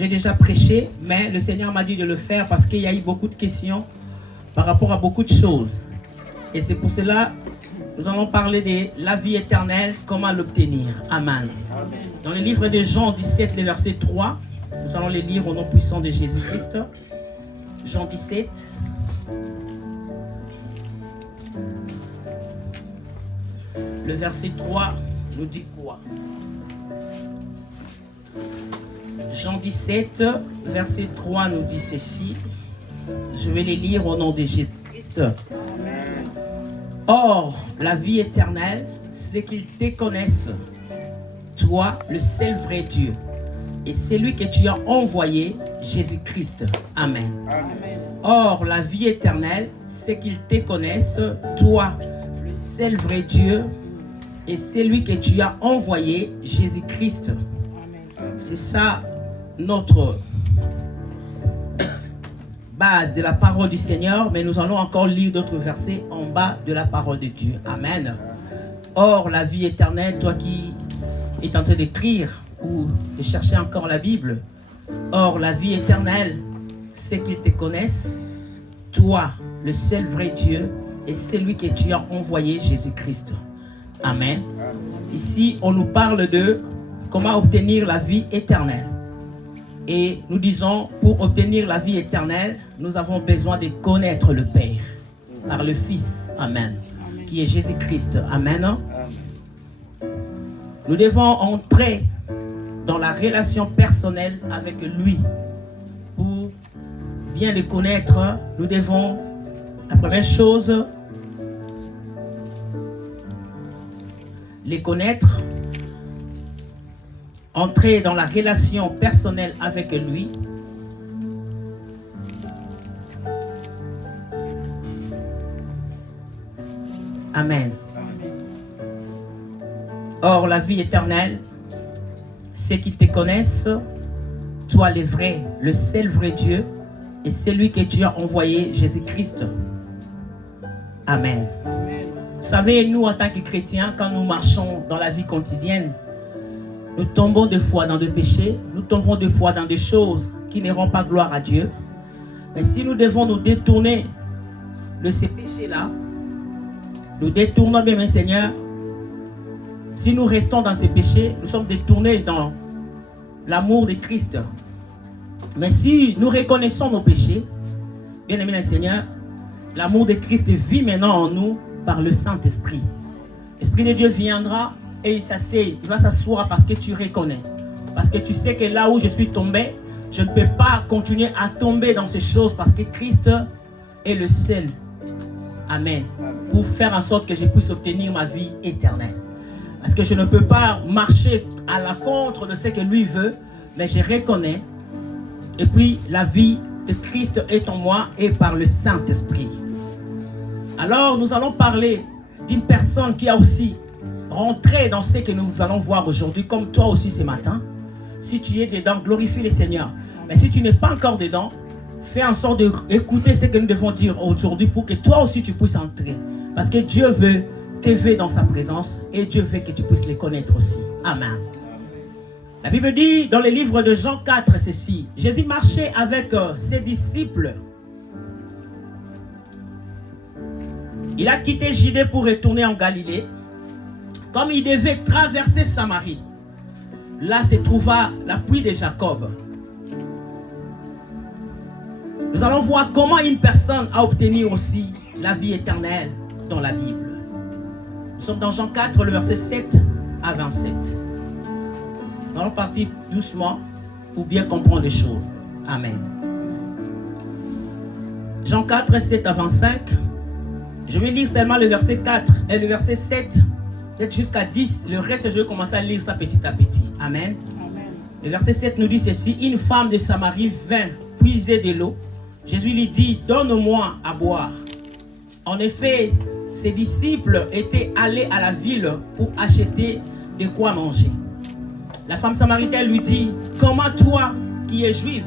j'ai déjà prêché, mais le Seigneur m'a dit de le faire parce qu'il y a eu beaucoup de questions par rapport à beaucoup de choses. Et c'est pour cela nous allons parler de la vie éternelle, comment l'obtenir. Amen. Dans le livre de Jean 17, le verset 3, nous allons les lire au nom puissant de Jésus-Christ. Jean 17. Le verset 3 nous dit quoi? Jean 17, verset 3 nous dit ceci. Je vais les lire au nom de Jésus-Christ. Or, la vie éternelle, c'est qu'ils te connaissent, toi, le seul vrai Dieu, et celui que tu as envoyé, Jésus-Christ. Amen. Or, la vie éternelle, c'est qu'ils te connaissent, toi, le seul vrai Dieu, et celui que tu as envoyé, Jésus-Christ. C'est ça notre base de la parole du Seigneur, mais nous allons encore lire d'autres versets en bas de la parole de Dieu. Amen. Or, la vie éternelle, toi qui es en train d'écrire ou de chercher encore la Bible, or, la vie éternelle, c'est qu'ils te connaissent, toi, le seul vrai Dieu, et celui que tu as envoyé, Jésus-Christ. Amen. Ici, on nous parle de comment obtenir la vie éternelle. Et nous disons, pour obtenir la vie éternelle, nous avons besoin de connaître le Père par le Fils, Amen, qui est Jésus-Christ, Amen. Nous devons entrer dans la relation personnelle avec lui. Pour bien le connaître, nous devons, la première chose, les connaître, entrer dans la relation personnelle avec lui. Amen. Or, la vie éternelle, c'est qu'ils te connaissent, toi le vrai, le seul vrai Dieu, et celui que tu as envoyé, Jésus-Christ. Amen. Vous savez, nous, en tant que chrétiens, quand nous marchons dans la vie quotidienne, nous tombons des fois dans des péchés, nous tombons des fois dans des choses qui ne rendent pas gloire à Dieu. Mais si nous devons nous détourner de ces péchés-là, nous détournons bien, Seigneur. Si nous restons dans ces péchés, nous sommes détournés dans l'amour de Christ. Mais si nous reconnaissons nos péchés, bien aimé Seigneur, l'amour de Christ vit maintenant en nous par le Saint-Esprit. L'Esprit de Dieu viendra et il va s'asseoir parce que tu reconnais. Parce que tu sais que là où je suis tombé, je ne peux pas continuer à tomber dans ces choses parce que Christ est le seul. Amen. Pour faire en sorte que je puisse obtenir ma vie éternelle. Parce que je ne peux pas marcher à la contre de ce que lui veut, mais je reconnais. Et puis la vie de Christ est en moi et par le Saint-Esprit. Alors nous allons parler d'une personne qui a aussi rentré dans ce que nous allons voir aujourd'hui, comme toi aussi ce matin. Si tu es dedans, glorifie le Seigneur. Mais si tu n'es pas encore dedans, fais en sorte d'écouter ce que nous devons dire aujourd'hui pour que toi aussi tu puisses entrer. Parce que Dieu veut t'élever dans sa présence et Dieu veut que tu puisses les connaître aussi. Amen. La Bible dit dans le livre de Jean 4 ceci. Jésus marchait avec ses disciples. Il a quitté Judée pour retourner en Galilée. Comme il devait traverser Samarie, là se trouva la puits de Jacob. Nous allons voir comment une personne a obtenu aussi la vie éternelle dans la Bible. Nous sommes dans Jean 4, le verset 7 à 27. Nous allons partir doucement pour bien comprendre les choses. Amen. Jean 4, 7 à 25. Je vais lire seulement le verset 4 et le verset 7, peut-être jusqu'à 10. Le reste, je vais commencer à lire ça petit à petit. Amen. Amen. Le verset 7 nous dit ceci. Une femme de Samarie vint puiser de l'eau. Jésus lui dit, donne-moi à boire. En effet, ses disciples étaient allés à la ville pour acheter de quoi manger. La femme samaritaine lui dit, comment toi, qui es juive,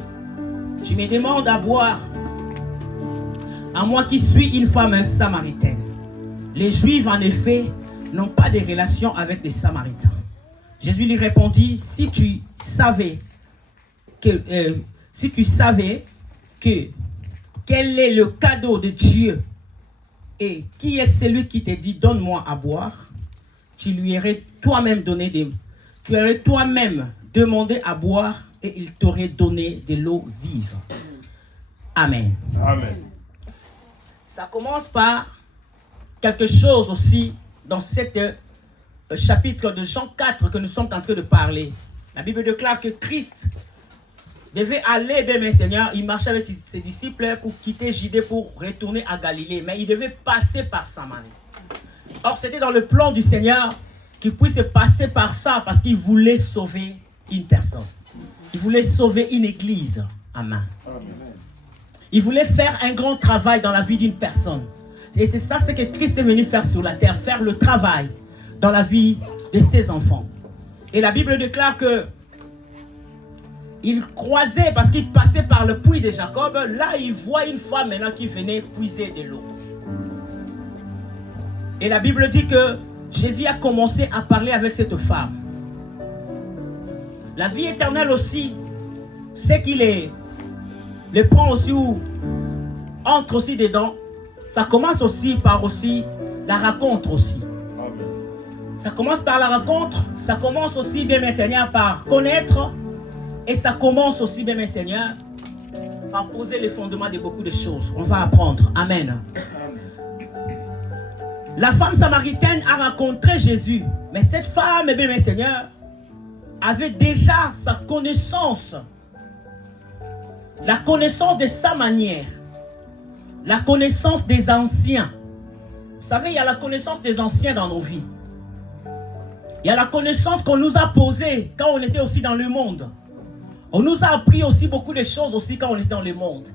tu me demandes à boire, à moi qui suis une femme samaritaine. Les Juifs, en effet, n'ont pas de relation avec les Samaritains. Jésus lui répondit, si tu savais si tu savais que quel est le cadeau de Dieu et qui est celui qui te dit donne-moi à boire, tu lui aurais toi-même tu aurais toi-même demandé à boire et il t'aurait donné de l'eau vive. Amen. Amen. Ça commence par quelque chose aussi dans cet chapitre de Jean 4 que nous sommes en train de parler. La Bible déclare que Christ devait aller, bien mes seigneurs, il marchait avec ses disciples pour quitter Judée pour retourner à Galilée, mais il devait passer par Samarie. Or, c'était dans le plan du Seigneur qu'il puisse passer par ça parce qu'il voulait sauver une personne. Il voulait sauver une église. Amen. Il voulait faire un grand travail dans la vie d'une personne. Et c'est ça ce que Christ est venu faire sur la terre, faire le travail dans la vie de ses enfants. Et la Bible déclare que il croisait, parce qu'il passait par le puits de Jacob, là il voit une femme maintenant qui venait puiser de l'eau. Et la Bible dit que Jésus a commencé à parler avec cette femme. La vie éternelle aussi, c'est qu'il les prend aussi ou entre aussi dedans. Ça commence aussi par aussi la rencontre aussi. Amen. Ça commence par la rencontre, ça commence aussi, bien mes seigneurs, par connaître. Et ça commence aussi, bien mes seigneurs, par poser les fondements de beaucoup de choses. On va apprendre. Amen. La femme samaritaine a rencontré Jésus. Mais cette femme, bien mes seigneurs, avait déjà sa connaissance. La connaissance de sa manière. La connaissance des anciens. Vous savez, il y a la connaissance des anciens dans nos vies. Il y a la connaissance qu'on nous a posée quand on était aussi dans le monde. On nous a appris aussi beaucoup de choses aussi quand on était dans le monde.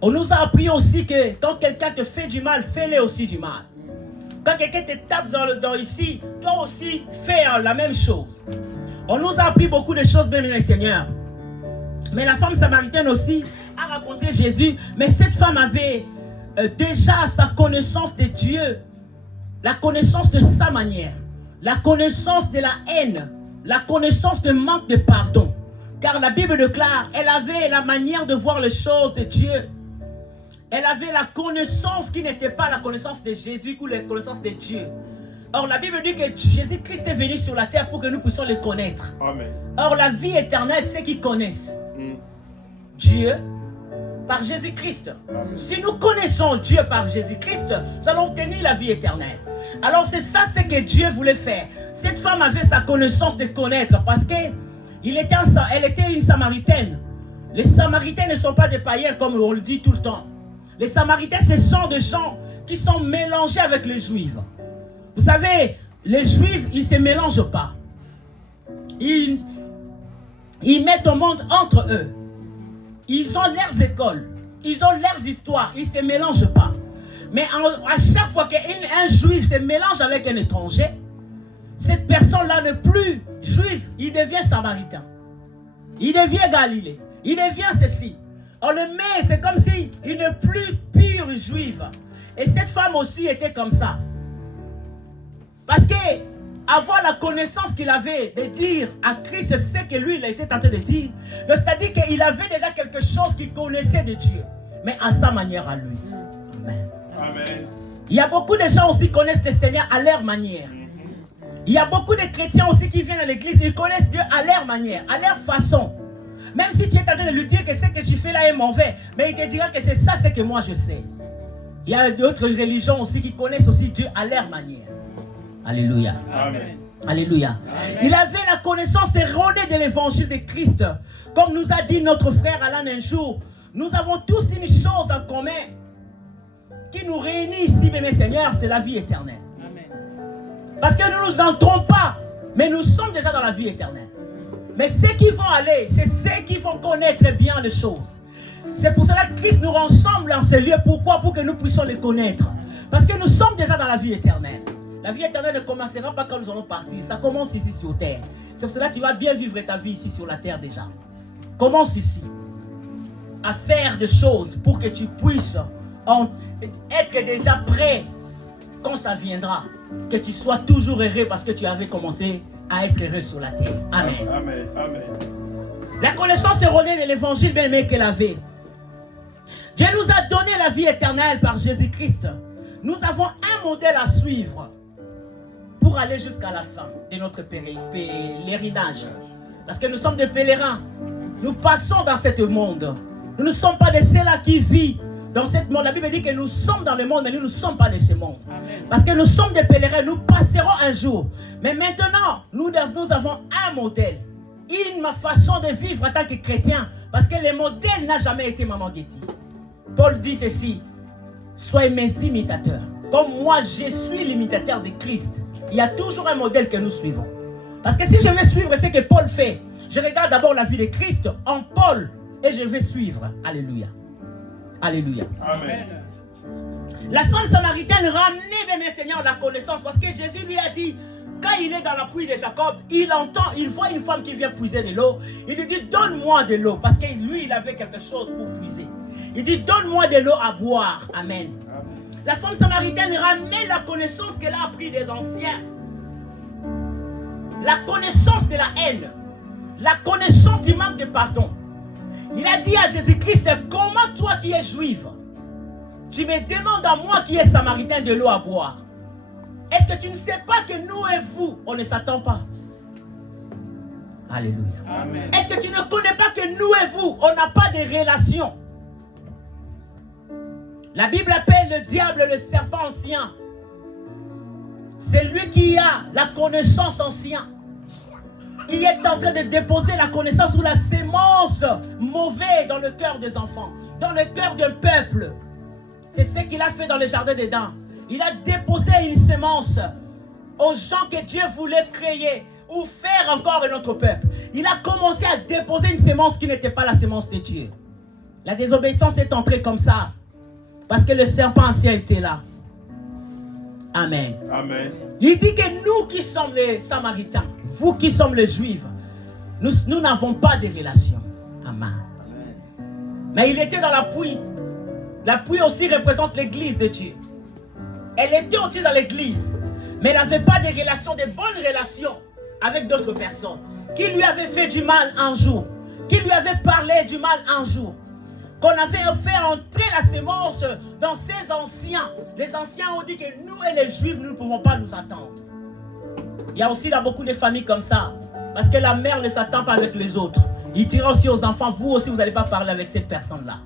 On nous a appris aussi que quand quelqu'un te fait du mal, fais-le aussi du mal. Quand quelqu'un te tape dans ici, toi aussi fais la même chose. On nous a appris beaucoup de choses, bien les seigneurs. Mais la femme samaritaine aussi a raconté Jésus. Mais cette femme avait déjà sa connaissance de Dieu. La connaissance de sa manière. La connaissance de la haine. La connaissance de manque de pardon. Car la Bible déclare, elle avait la manière de voir les choses de Dieu. Elle avait la connaissance qui n'était pas la connaissance de Jésus ou la connaissance de Dieu. Or, la Bible dit que Jésus-Christ est venu sur la terre pour que nous puissions le connaître. Amen. Or, la vie éternelle, c'est qu'ils connaissent Dieu par Jésus-Christ. Si nous connaissons Dieu par Jésus-Christ, nous allons obtenir la vie éternelle. Alors, c'est ça ce que Dieu voulait faire. Cette femme avait sa connaissance de connaître parce que elle était une Samaritaine. Les Samaritains ne sont pas des païens comme on le dit tout le temps. Les Samaritains, ce sont des gens qui sont mélangés avec les Juifs. Vous savez, les Juifs, ils ne se mélangent pas. Ils mettent au monde entre eux. Ils ont leurs écoles. Ils ont leurs histoires. Ils ne se mélangent pas. Mais à chaque fois qu'un Juif se mélange avec un étranger, cette personne-là n'est plus juive, il devient samaritain. Il devient Galilée. Il devient ceci. On le met, c'est comme si il n'est plus pure juive. Et cette femme aussi était comme ça. Parce que avoir la connaissance qu'il avait de dire à Christ ce que lui il était en train de dire, c'est-à-dire qu'il avait déjà quelque chose qu'il connaissait de Dieu, mais à sa manière à lui. Amen. Amen. Il y a beaucoup de gens aussi qui connaissent le Seigneur à leur manière. Il y a beaucoup de chrétiens aussi qui viennent à l'église, ils connaissent Dieu à leur manière, à leur façon. Même si tu es en train de lui dire que ce que tu fais là est mauvais, mais il te dira que c'est ça ce que moi je sais. Il y a d'autres religions aussi qui connaissent aussi Dieu à leur manière. Alléluia. Amen. Alléluia. Amen. Il avait la connaissance erronée de l'évangile de Christ. Comme nous a dit notre frère Alain un jour, nous avons tous une chose en commun qui nous réunit ici, mes seigneurs, c'est la vie éternelle. Parce que nous ne nous entrons pas, mais nous sommes déjà dans la vie éternelle. Mais ceux qui vont aller, c'est ceux qui vont connaître bien les choses. C'est pour cela que Christ nous rassemble en ce lieu. Pourquoi? Pour que nous puissions les connaître. Parce que nous sommes déjà dans la vie éternelle. La vie éternelle ne commencera pas quand nous allons partir. Ça commence ici sur terre. C'est pour cela que tu vas bien vivre ta vie ici sur la terre déjà. Commence ici. À faire des choses pour que tu puisses être déjà prêt quand ça viendra. Que tu sois toujours heureux parce que tu avais commencé à être heureux sur la terre. Amen. Amen. Amen. La connaissance erronée de l'évangile bien-aimé qu'elle avait. Dieu nous a donné la vie éternelle par Jésus-Christ. Nous avons un modèle à suivre pour aller jusqu'à la fin de notre pèlerinage. Parce que nous sommes des pèlerins. Nous passons dans ce monde. Nous ne sommes pas de ceux-là qui vivent dans ce monde. La Bible dit que nous sommes dans le monde, mais nous ne sommes pas de ce monde. Amen. Parce que nous sommes des pèlerins. Nous passerons un jour. Mais maintenant, nous avons un modèle. Une façon de vivre en tant que chrétien. Parce que le modèle n'a jamais été Maman Getty. Paul dit ceci. Soyez mes imitateurs. Comme moi, je suis l'imitateur de Christ. Il y a toujours un modèle que nous suivons. Parce que si je vais suivre ce que Paul fait, je regarde d'abord la vie de Christ en Paul et je vais suivre. Alléluia. Alléluia. Amen. La femme samaritaine ramenait même le Seigneur la connaissance parce que Jésus lui a dit, quand il est dans la puits de Jacob, il voit une femme qui vient puiser de l'eau. Il lui dit, donne-moi de l'eau parce que lui, il avait quelque chose pour puiser. Il dit, donne-moi de l'eau à boire. Amen. Amen. La femme samaritaine ramène la connaissance qu'elle a appris des anciens. La connaissance de la haine. La connaissance du manque de pardon. Il a dit à Jésus-Christ, comment toi qui es juif, tu me demandes à moi qui est samaritain de l'eau à boire. Est-ce que tu ne sais pas que nous et vous, on ne s'attend pas? Alléluia. Amen. Est-ce que tu ne connais pas que nous et vous, on n'a pas de relation? La Bible appelle le diable le serpent ancien. C'est lui qui a la connaissance ancienne, qui est en train de déposer la connaissance ou la sémence mauvaise dans le cœur des enfants, dans le cœur d'un peuple. C'est ce qu'il a fait dans le jardin d'Éden. Il a déposé une sémence aux gens que Dieu voulait créer ou faire encore un autre peuple. Il a commencé à déposer une sémence qui n'était pas la sémence de Dieu. La désobéissance est entrée comme ça. Parce que le serpent ancien était là. Amen. Amen. Il dit que nous qui sommes les Samaritains, vous qui sommes les Juifs, nous n'avons pas de relation. Amen. Mais il était dans la pluie. La pluie aussi représente l'église de Dieu. Elle était aussi dans l'église. Mais elle n'avait pas de relation, de bonnes relations avec d'autres personnes. Qui lui avaient fait du mal un jour. Qui lui avaient parlé du mal un jour. Qu'on avait fait entrer la sémence dans ces anciens. Les anciens ont dit que nous et les Juifs, nous ne pouvons pas nous attendre. Il y a aussi là beaucoup de familles comme ça. Parce que la mère ne s'attend pas avec les autres. Il dira aussi aux enfants, vous aussi, vous n'allez pas parler avec cette personne-là.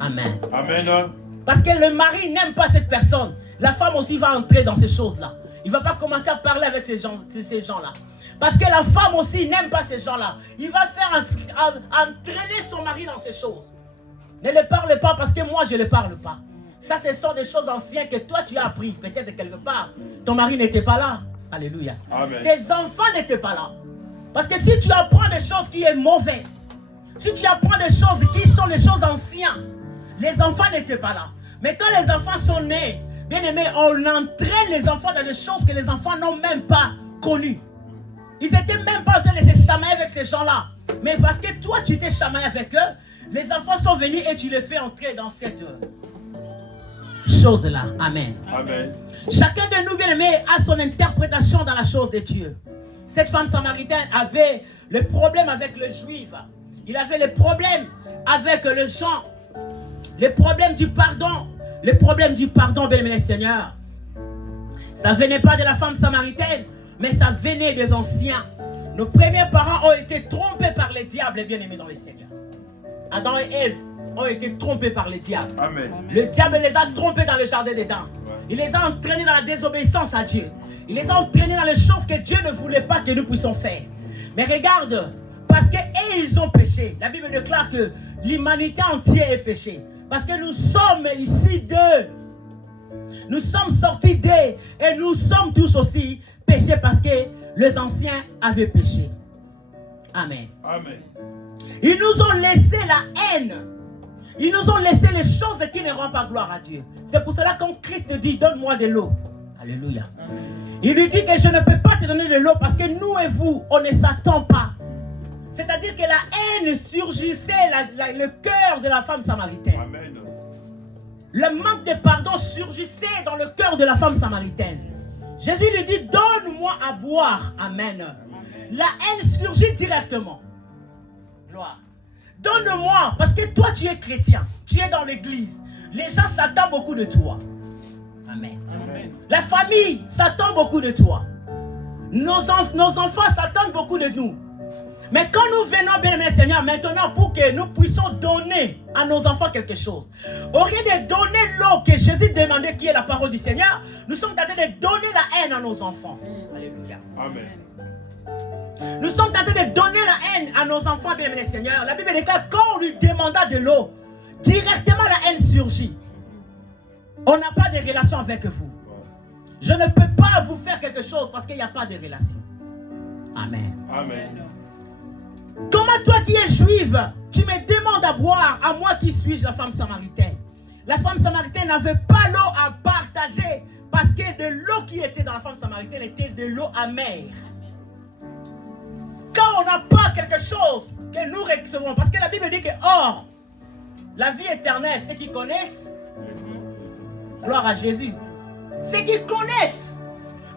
Amen. Amen. Parce que le mari n'aime pas cette personne. La femme aussi va entrer dans ces choses-là. Il ne va pas commencer à parler avec ces gens-là. Parce que la femme aussi n'aime pas ces gens-là. Il va faire entraîner son mari dans ces choses. Ne le parle pas parce que moi je ne le parle pas. Ça, ce sont des choses anciennes que toi tu as appris. Peut-être quelque part. Ton mari n'était pas là. Alléluia. Amen. Tes enfants n'étaient pas là. Parce que si tu apprends des choses qui sont mauvaises, si tu apprends des choses qui sont des choses anciennes, les enfants n'étaient pas là. Mais quand les enfants sont nés, bien aimés, on entraîne les enfants dans des choses que les enfants n'ont même pas connues. Ils n'étaient même pas en train de se chamailler avec ces gens-là. Mais parce que toi tu t'es chamaillé avec eux, les enfants sont venus et tu les fais entrer dans cette chose-là. Amen. Amen. Chacun de nous, bien aimés, a son interprétation dans la chose de Dieu. Cette femme samaritaine avait le problème avec le juif. Il avait le problème avec les gens. Le problème du pardon. Le problème du pardon, bien aimé Seigneur. Ça ne venait pas de la femme samaritaine, mais ça venait des anciens. Nos premiers parents ont été trompés par les diables, bien aimés dans le Seigneur. Adam et Ève ont été trompés par le diable. Amen. Le diable les a trompés dans le jardin d'Éden. Il les a entraînés dans la désobéissance à Dieu. Il les a entraînés dans les choses que Dieu ne voulait pas que nous puissions faire. Mais regarde, parce qu'ils ont péché. La Bible déclare que l'humanité entière est péchée. Parce que nous sommes ici d'eux. Nous sommes sortis d'eux. Et nous sommes tous aussi péchés parce que les anciens avaient péché. Amen. Amen. Ils nous ont laissé la haine. Ils nous ont laissé les choses qui ne rendent pas gloire à Dieu. C'est pour cela quand Christ dit, donne-moi de l'eau. Alléluia. Amen. Il lui dit que je ne peux pas te donner de l'eau parce que nous et vous, on ne s'attend pas. C'est-à-dire que la haine surgissait le cœur de la femme samaritaine. Amen. Le manque de pardon surgissait dans le cœur de la femme samaritaine. Jésus lui dit, donne-moi à boire. Amen. La haine surgit directement. Gloire. Donne-moi, parce que toi tu es chrétien, tu es dans l'église. Les gens s'attendent beaucoup de toi. Amen. Amen. La famille s'attend beaucoup de toi. Nos enfants s'attendent beaucoup de nous. Mais quand nous venons, bien-aimé Seigneur, maintenant pour que nous puissions donner à nos enfants quelque chose, au lieu de donner l'eau que Jésus demandait, qui est la parole du Seigneur, nous sommes en train de donner la haine à nos enfants. Alléluia. Amen. Nous sommes en train de donner la haine à nos enfants, bien-aimé Seigneur. La Bible déclare quand on lui demanda de l'eau, directement la haine surgit. On n'a pas de relation avec vous. Je ne peux pas vous faire quelque chose parce qu'il n'y a pas de relation. Amen. Amen. Comment toi qui es juive, tu me demandes à boire, à moi qui suis-je la femme samaritaine? La femme samaritaine n'avait pas l'eau à partager parce que de l'eau qui était dans la femme samaritaine était de l'eau amère. Quand on n'a pas quelque chose que nous recevons, parce que la Bible dit que or, la vie éternelle, ceux qui connaissent, gloire à Jésus, ceux qui connaissent,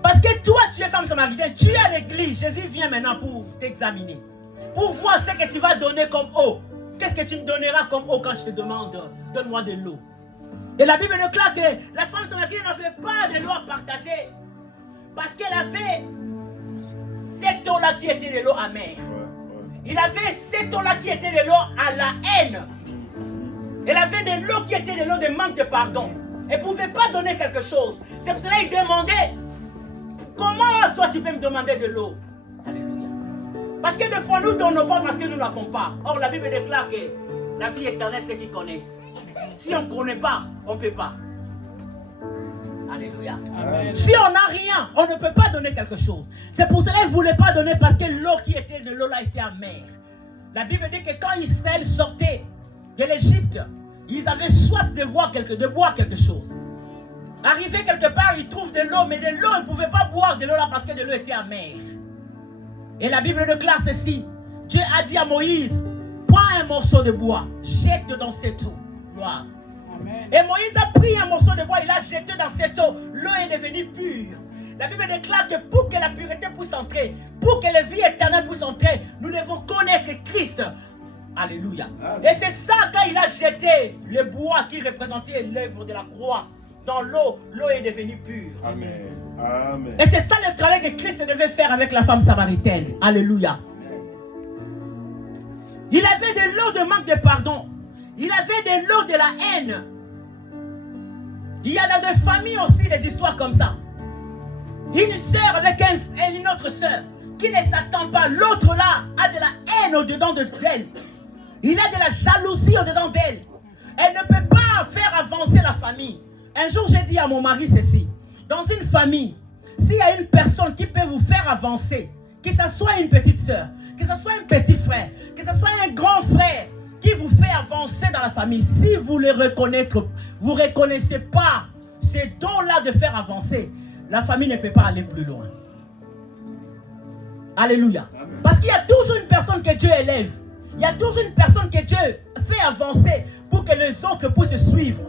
parce que toi tu es femme samaritaine, tu es à l'église, Jésus vient maintenant pour t'examiner, pour voir ce que tu vas donner comme eau. Qu'est-ce que tu me donneras comme eau quand je te demande, donne-moi de l'eau. Et la Bible déclare que la femme samaritaine n'avait pas de l'eau à partager, parce qu'elle avait cette eau-là qui était de l'eau amère. Il avait cette eau-là qui était de l'eau à la haine. Elle avait de l'eau qui était de l'eau de manque de pardon. Elle ne pouvait pas donner quelque chose. C'est pour cela qu'il demandait, comment toi tu peux me demander de l'eau? Alléluia. Parce que des fois nous ne donnons pas parce que nous n'avons pas. Or la Bible déclare que la vie éternelle, c'est ceux qui connaissent. Si on ne connaît pas, on ne peut pas. Alléluia. Amen. Si on n'a rien, on ne peut pas donner quelque chose. C'est pour cela qu'il ne voulait pas donner parce que l'eau qui était de l'eau là était amère. La Bible dit que quand Israël sortait de l'Égypte, ils avaient soif de boire quelque chose. Arrivé quelque part, ils trouvent de l'eau, mais de l'eau, ils ne pouvaient pas boire de l'eau là parce que de l'eau était amère. Et la Bible déclare ceci. Dieu a dit à Moïse, prends un morceau de bois, jette dans cette eau. Gloire. Amen. Et Moïse a pris un morceau de bois, il l'a jeté dans cette eau. L'eau est devenue pure. La Bible déclare que pour que la pureté puisse entrer, pour que la vie éternelle puisse entrer, nous devons connaître Christ. Alléluia. Amen. Et c'est ça, quand il a jeté le bois qui représentait l'œuvre de la croix dans l'eau, l'eau est devenue pure. Amen. Amen. Et c'est ça le travail que Christ devait faire avec la femme samaritaine. Alléluia. Il avait de l'eau de manque de pardon. Il avait de l'eau de la haine. Il y a dans des familles aussi des histoires comme ça. Une sœur avec une autre sœur qui ne s'attend pas. L'autre là a de la haine au-dedans d'elle. Il a de la jalousie au-dedans d'elle. Elle ne peut pas faire avancer la famille. Un jour, j'ai dit à mon mari ceci. Dans une famille, s'il y a une personne qui peut vous faire avancer, que ce soit une petite sœur, que ce soit un petit frère, que ce soit un grand frère qui vous fait avancer dans la famille, si vous le reconnaissez pas ces dons-là de faire avancer, la famille ne peut pas aller plus loin. Alléluia. Amen. Parce qu'il y a toujours une personne que Dieu élève. Il y a toujours une personne que Dieu fait avancer pour que les autres puissent suivre.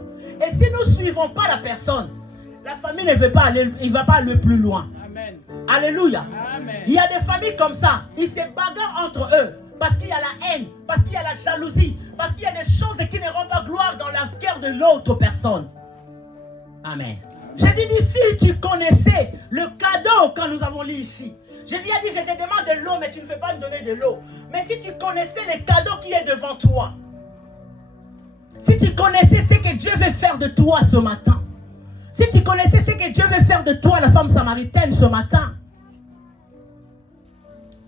Et si nous ne suivons pas la personne, la famille ne va pas aller plus loin. Amen. Alléluia. Amen. Il y a des familles comme ça. Ils se bagarrent entre eux. Parce qu'il y a la haine. Parce qu'il y a la jalousie. Parce qu'il y a des choses qui ne rendent pas gloire dans la cœur de l'autre personne. Amen. J'ai dit, si tu connaissais le cadeau quand nous avons lu ici. Jésus a dit, je te demande de l'eau, mais tu ne veux pas me donner de l'eau. Mais si tu connaissais le cadeau qui est devant toi. Si tu connaissais ce que Dieu veut faire de toi ce matin. Si tu connaissais ce que Dieu veut faire de toi, la femme samaritaine, ce matin.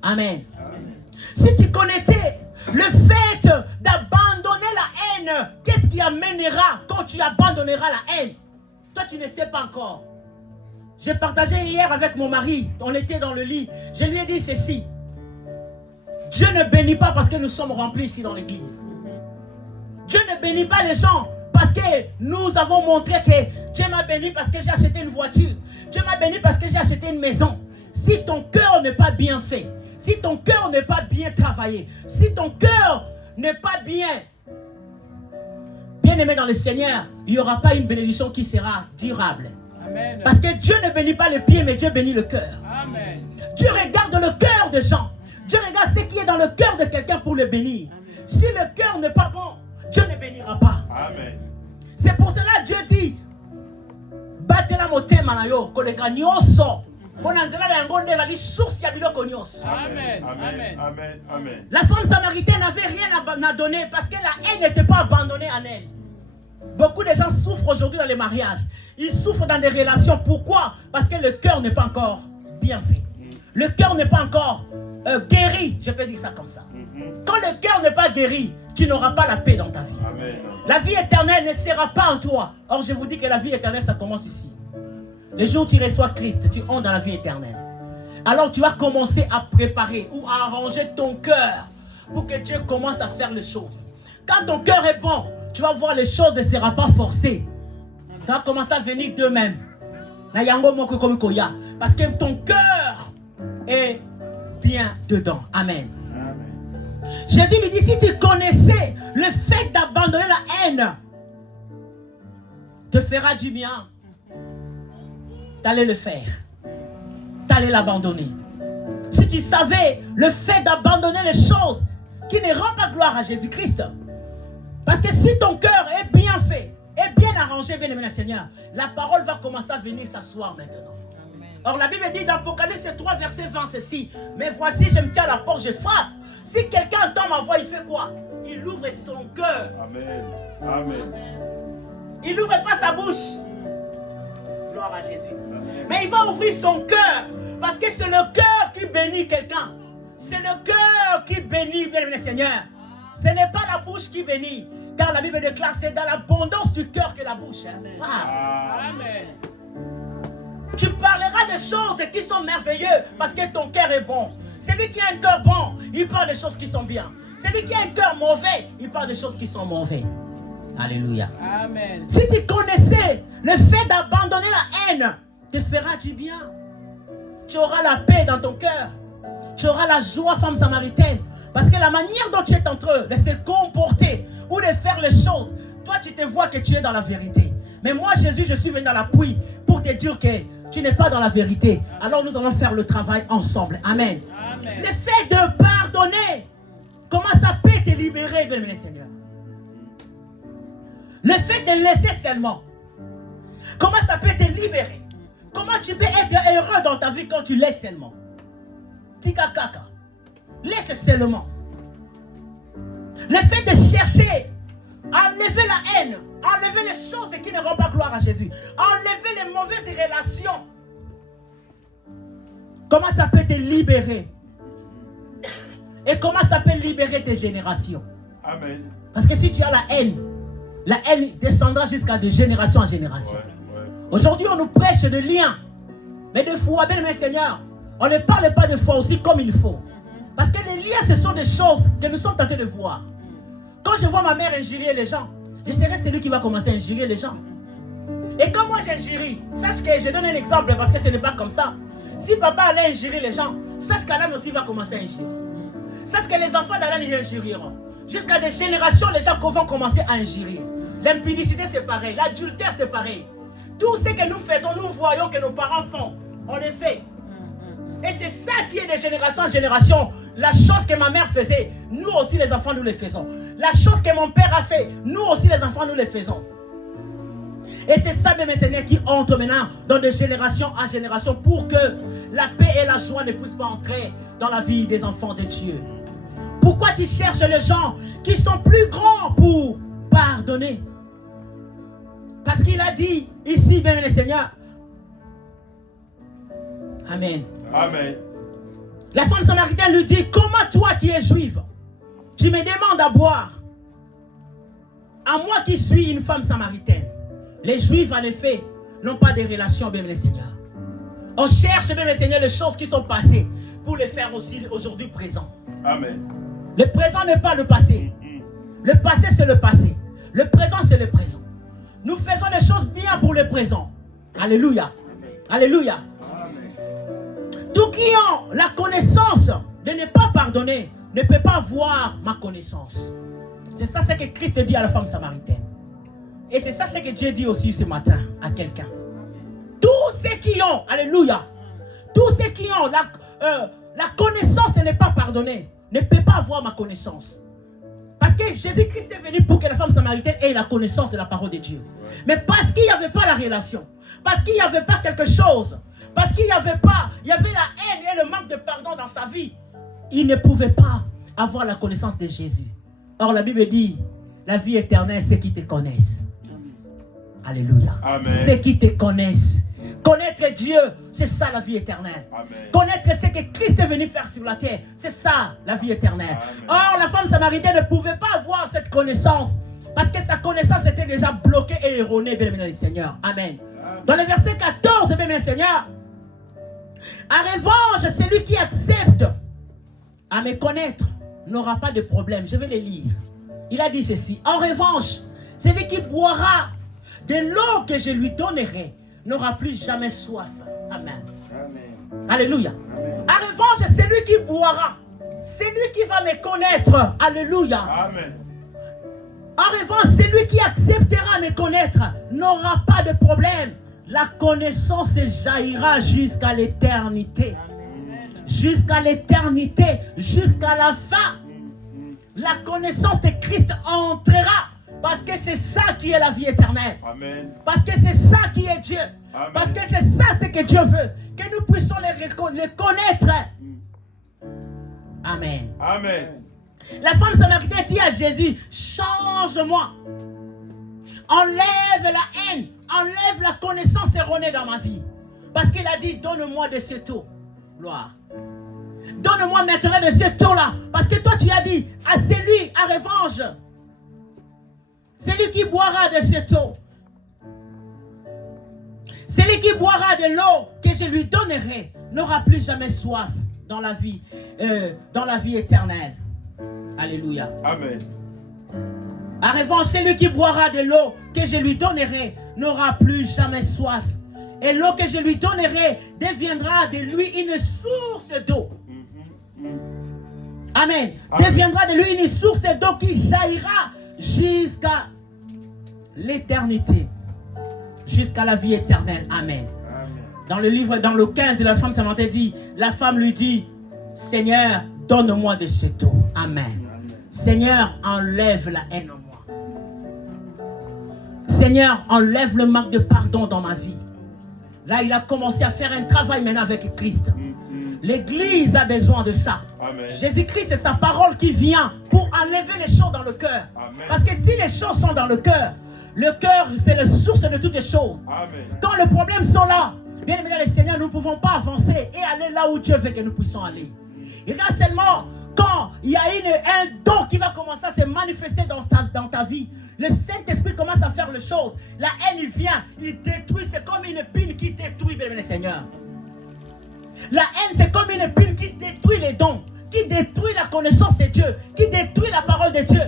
Amen. Amen. Si tu connaissais le fait d'abandonner la haine, qu'est-ce qui amènera quand tu abandonneras la haine? Toi, tu ne sais pas encore. J'ai partagé hier avec mon mari, on était dans le lit. Je lui ai dit ceci. Dieu ne bénit pas parce que nous sommes remplis ici dans l'église. Dieu ne bénit pas les gens parce que nous avons montré que Dieu m'a béni parce que j'ai acheté une voiture. Dieu m'a béni parce que j'ai acheté une maison. Si ton cœur n'est pas bien fait, si ton cœur n'est pas bien travaillé, si ton cœur n'est pas bien aimé dans le Seigneur, il n'y aura pas une bénédiction qui sera durable. Amen. Parce que Dieu ne bénit pas les pieds, mais Dieu bénit le cœur. Amen. Dieu regarde le cœur des gens. Dieu regarde ce qui est dans le cœur de quelqu'un pour le bénir. Si le cœur n'est pas bon, Dieu ne bénira pas. Amen. C'est pour cela que Dieu dit batela motema na yo koleka nyonso. Amen. Amen. Amen. Amen. Amen. La femme samaritaine n'avait rien à donner parce que la haine n'était pas abandonnée en elle. Beaucoup de gens souffrent aujourd'hui dans les mariages. Ils souffrent dans des relations. Pourquoi? Parce que le cœur n'est pas encore bien fait. Le cœur n'est pas encore guéri. Je peux dire ça comme ça. Quand le cœur n'est pas guéri, tu n'auras pas la paix dans ta vie. Amen. La vie éternelle ne sera pas en toi. Or, je vous dis que la vie éternelle, ça commence ici. Le jour où tu reçois Christ, tu entres dans la vie éternelle. Alors, tu vas commencer à préparer ou à arranger ton cœur pour que Dieu commence à faire les choses. Quand ton cœur est bon, tu vas voir les choses ne seront pas forcées. Ça va commencer à venir d'eux-mêmes. Parce que ton cœur est bien dedans. Amen. Jésus lui dit, si tu connaissais le fait d'abandonner la haine, te fera du bien, t'allais le faire. T'allais l'abandonner. Si tu savais le fait d'abandonner les choses qui ne rendent pas gloire à Jésus-Christ, parce que si ton cœur est bien fait, est bien arrangé, bien aimé le Seigneur, la parole va commencer à venir s'asseoir maintenant. Or la Bible dit dans Apocalypse 3 verset 20 ceci, mais voici je me tiens à la porte, je frappe. Si quelqu'un entend ma voix, il fait quoi? Il ouvre son cœur. Amen. Amen. Il n'ouvre pas sa bouche. Gloire à Jésus. Mais il va ouvrir son cœur. Parce que c'est le cœur qui bénit quelqu'un. C'est le cœur qui bénit, bien le Seigneur. Ce n'est pas la bouche qui bénit. Car la Bible déclare, c'est dans l'abondance du cœur que la bouche. Amen. Tu parleras des choses qui sont merveilleuses parce que ton cœur est bon. Celui qui a un cœur bon, il parle des choses qui sont bien. Celui qui a un cœur mauvais, il parle des choses qui sont mauvaises. Alléluia. Amen. Si tu connaissais le fait d'abandonner la haine, te fera du bien. Tu auras la paix dans ton cœur. Tu auras la joie, femme samaritaine. Parce que la manière dont tu es en train de se comporter ou de faire les choses, toi tu te vois que tu es dans la vérité. Mais moi Jésus, je suis venu dans l'appui pour te dire que tu n'es pas dans la vérité. Alors nous allons faire le travail ensemble. Amen. Amen. Le fait de pardonner, comment ça peut te libérer, bien aimé Seigneur? Le fait de laisser seulement, comment ça peut te libérer? Comment tu peux être heureux dans ta vie quand tu laisses seulement? Tika kaka. Laisse seulement. Le fait de chercher, enlever la haine, enlever les choses qui ne rendent pas gloire à Jésus, enlever les mauvaises relations. Comment ça peut te libérer? Et comment ça peut libérer tes générations? Amen. Parce que si tu as la haine descendra jusqu'à de génération en génération. Aujourd'hui, on nous prêche de liens. Mais de foi, bien aimé Seigneur, on ne parle pas de foi aussi comme il faut. Parce que les liens, ce sont des choses que nous sommes tentés de voir. Quand je vois ma mère injurier les gens, je serai celui qui va commencer à injurier les gens. Et quand moi j'injurie, sache que je donne un exemple parce que ce n'est pas comme ça. Si papa allait injurier les gens, sache qu'Alan aussi va commencer à injurier. Sache que les enfants d'Alan ils injurieront. Jusqu'à des générations, les gens vont commencer à injurier. L'impudicité c'est pareil, l'adultère c'est pareil. Tout ce que nous faisons, nous voyons que nos parents font, on les fait. Et c'est ça qui est de génération en génération. La chose que ma mère faisait, nous aussi les enfants nous le faisons. La chose que mon père a fait, nous aussi les enfants nous le faisons. Et c'est ça, mes Seigneurs, qui entre maintenant dans de génération en génération pour que la paix et la joie ne puissent pas entrer dans la vie des enfants de Dieu. Pourquoi tu cherches les gens qui sont plus grands pour pardonner? Parce qu'il a dit ici, bien le Seigneur. Amen. Amen. La femme samaritaine lui dit, comment toi qui es juive, tu me demandes à boire? À moi qui suis une femme samaritaine. Les juifs en effet n'ont pas de relation, bien le Seigneur. On cherche, bien le Seigneur, les choses qui sont passées pour les faire aussi aujourd'hui présent. Amen. Le présent n'est pas le passé. Le passé c'est le passé. Le présent c'est le présent. Nous faisons des choses bien pour le présent. Alléluia. Alléluia. Tous qui ont la connaissance de ne pas pardonner ne peuvent pas voir ma connaissance. C'est ça ce que Christ dit à la femme samaritaine. Et c'est ça ce que Dieu dit aussi ce matin à quelqu'un. Tous ceux qui ont, alléluia, tous ceux qui ont La connaissance ne n'est pas pardonnée. Ne peut pas avoir ma connaissance. Parce que Jésus-Christ est venu pour que la femme samaritaine ait la connaissance de la parole de Dieu. Mais parce qu'il n'y avait pas la relation, parce qu'il n'y avait pas quelque chose, parce qu'il n'y avait pas, il y avait la haine et le manque de pardon dans sa vie, il ne pouvait pas avoir la connaissance de Jésus. Or la Bible dit, la vie éternelle, c'est qui te connaissent. Alléluia. Amen. Ceux qui te connaissent. Connaître Dieu, c'est ça la vie éternelle. Amen. Connaître ce que Christ est venu faire sur la terre, c'est ça la vie éternelle. Amen. Or, la femme samaritaine ne pouvait pas avoir cette connaissance parce que sa connaissance était déjà bloquée et erronée, bien aimé le Seigneur. Amen. Amen. Dans le verset 14, bien aimé le Seigneur, en revanche, celui qui accepte à me connaître n'aura pas de problème. Je vais le lire. Il a dit ceci. En revanche, celui qui boira de l'eau que je lui donnerai n'aura plus jamais soif. Amen. Amen. Alléluia. Amen. En revanche, celui qui boira, celui qui va me connaître. Alléluia. Amen. En revanche, celui qui acceptera me connaître n'aura pas de problème. La connaissance jaillira jusqu'à l'éternité. Jusqu'à l'éternité, jusqu'à la fin. La connaissance de Christ entrera. Parce que c'est ça qui est la vie éternelle. Amen. Parce que c'est ça qui est Dieu. Amen. Parce que c'est ça ce que Dieu veut. Que nous puissions les connaître. Amen. Amen. La femme samaritaine dit à Jésus, change-moi. Enlève la haine. Enlève la connaissance erronée dans ma vie. Parce qu'il a dit, donne-moi de cette eau. Gloire. Donne-moi maintenant de cette eau-là. Parce que toi tu as dit, à celui, en revanche, celui qui boira de cette eau, celui qui boira de l'eau que je lui donnerai, n'aura plus jamais soif dans la vie éternelle. Alléluia. Amen. En revanche, celui qui boira de l'eau que je lui donnerai n'aura plus jamais soif. Et l'eau que je lui donnerai deviendra de lui une source d'eau. Amen. Amen. Deviendra de lui une source d'eau qui jaillira jusqu'à l'éternité. Jusqu'à la vie éternelle. Amen. Amen. Dans le livre, dans le 15, la femme samaritaine dit, la femme lui dit, Seigneur, donne-moi de cette eau. Amen. Amen. Seigneur, enlève la haine en moi. Seigneur, enlève le manque de pardon dans ma vie. Là, il a commencé à faire un travail maintenant avec Christ. L'église a besoin de ça. Amen. Jésus-Christ, c'est sa parole qui vient pour enlever les choses dans le cœur. Amen. Parce que si les choses sont dans le cœur, c'est la source de toutes les choses. Amen. Quand les problèmes sont là, bien aimé dans le Seigneur, nous ne pouvons pas avancer et aller là où Dieu veut que nous puissions aller. Et là seulement, quand il y a un don qui va commencer à se manifester dans ta vie, le Saint-Esprit commence à faire les choses. La haine, il vient, il détruit, c'est comme une épine qui détruit, bien aimé le Seigneur. La haine, c'est comme une épine qui détruit les dons, qui détruit la connaissance de Dieu, qui détruit la parole de Dieu.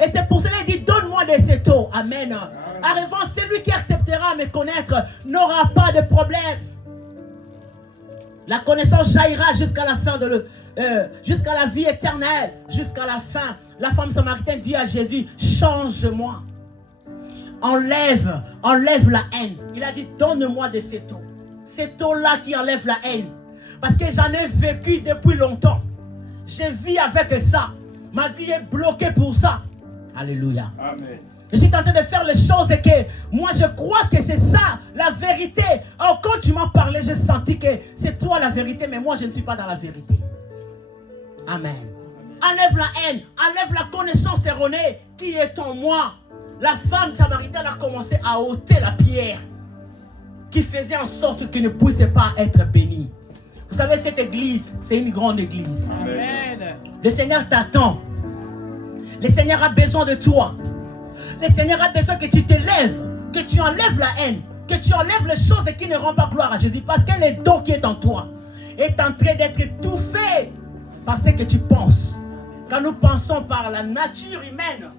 Et c'est pour cela qu'il dit, donne-moi de cette eau. Amen. En revanche, celui qui acceptera à me connaître n'aura pas de problème. La connaissance jaillira jusqu'à la fin jusqu'à la vie éternelle, jusqu'à la fin. La femme samaritaine dit à Jésus, change-moi. Enlève la haine. Il a dit, donne-moi de cette eau. Cette eau-là qui enlève la haine. Parce que j'en ai vécu depuis longtemps. Je vis avec ça. Ma vie est bloquée pour ça. Alléluia. Amen. Je suis en train de faire les choses et que moi je crois que c'est ça la vérité. Alors quand tu m'as parlé, j'ai senti que c'est toi la vérité, mais moi je ne suis pas dans la vérité. Amen. Enlève la haine, enlève la connaissance erronée qui est en moi. La femme samaritaine a commencé à ôter la pierre qui faisait en sorte qu'il ne puisse pas être béni. Vous savez, cette église, c'est une grande église. Amen. Le Seigneur t'attend. Le Seigneur a besoin de toi. Le Seigneur a besoin que tu te lèves, que tu enlèves la haine, que tu enlèves les choses qui ne rendent pas gloire à Jésus. Parce que le don qui est en toi est en train d'être étouffé par ce que tu penses. Quand nous pensons par la nature humaine,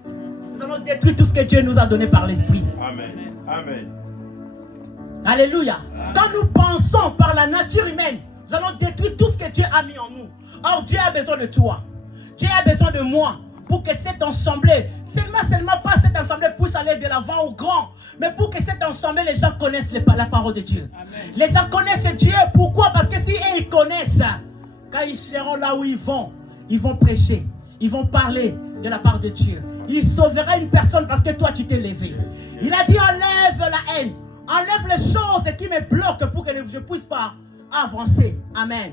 nous allons détruire tout ce que Dieu nous a donné par l'Esprit. Amen. Amen. Alléluia. Quand nous pensons par la nature humaine, nous allons détruire tout ce que Dieu a mis en nous. Or, Dieu a besoin de toi. Dieu a besoin de moi pour que cette assemblée, seulement pas cette assemblée puisse aller de l'avant au grand, mais pour que cette assemblée, les gens connaissent la parole de Dieu. Amen. Les gens connaissent Dieu. Pourquoi? Parce que si ils connaissent, quand ils seront là où ils vont prêcher, ils vont parler de la part de Dieu. Il sauvera une personne parce que toi tu t'es levé. Il a dit enlève la haine, enlève les choses qui me bloquent pour que je ne puisse pas avancer. Amen.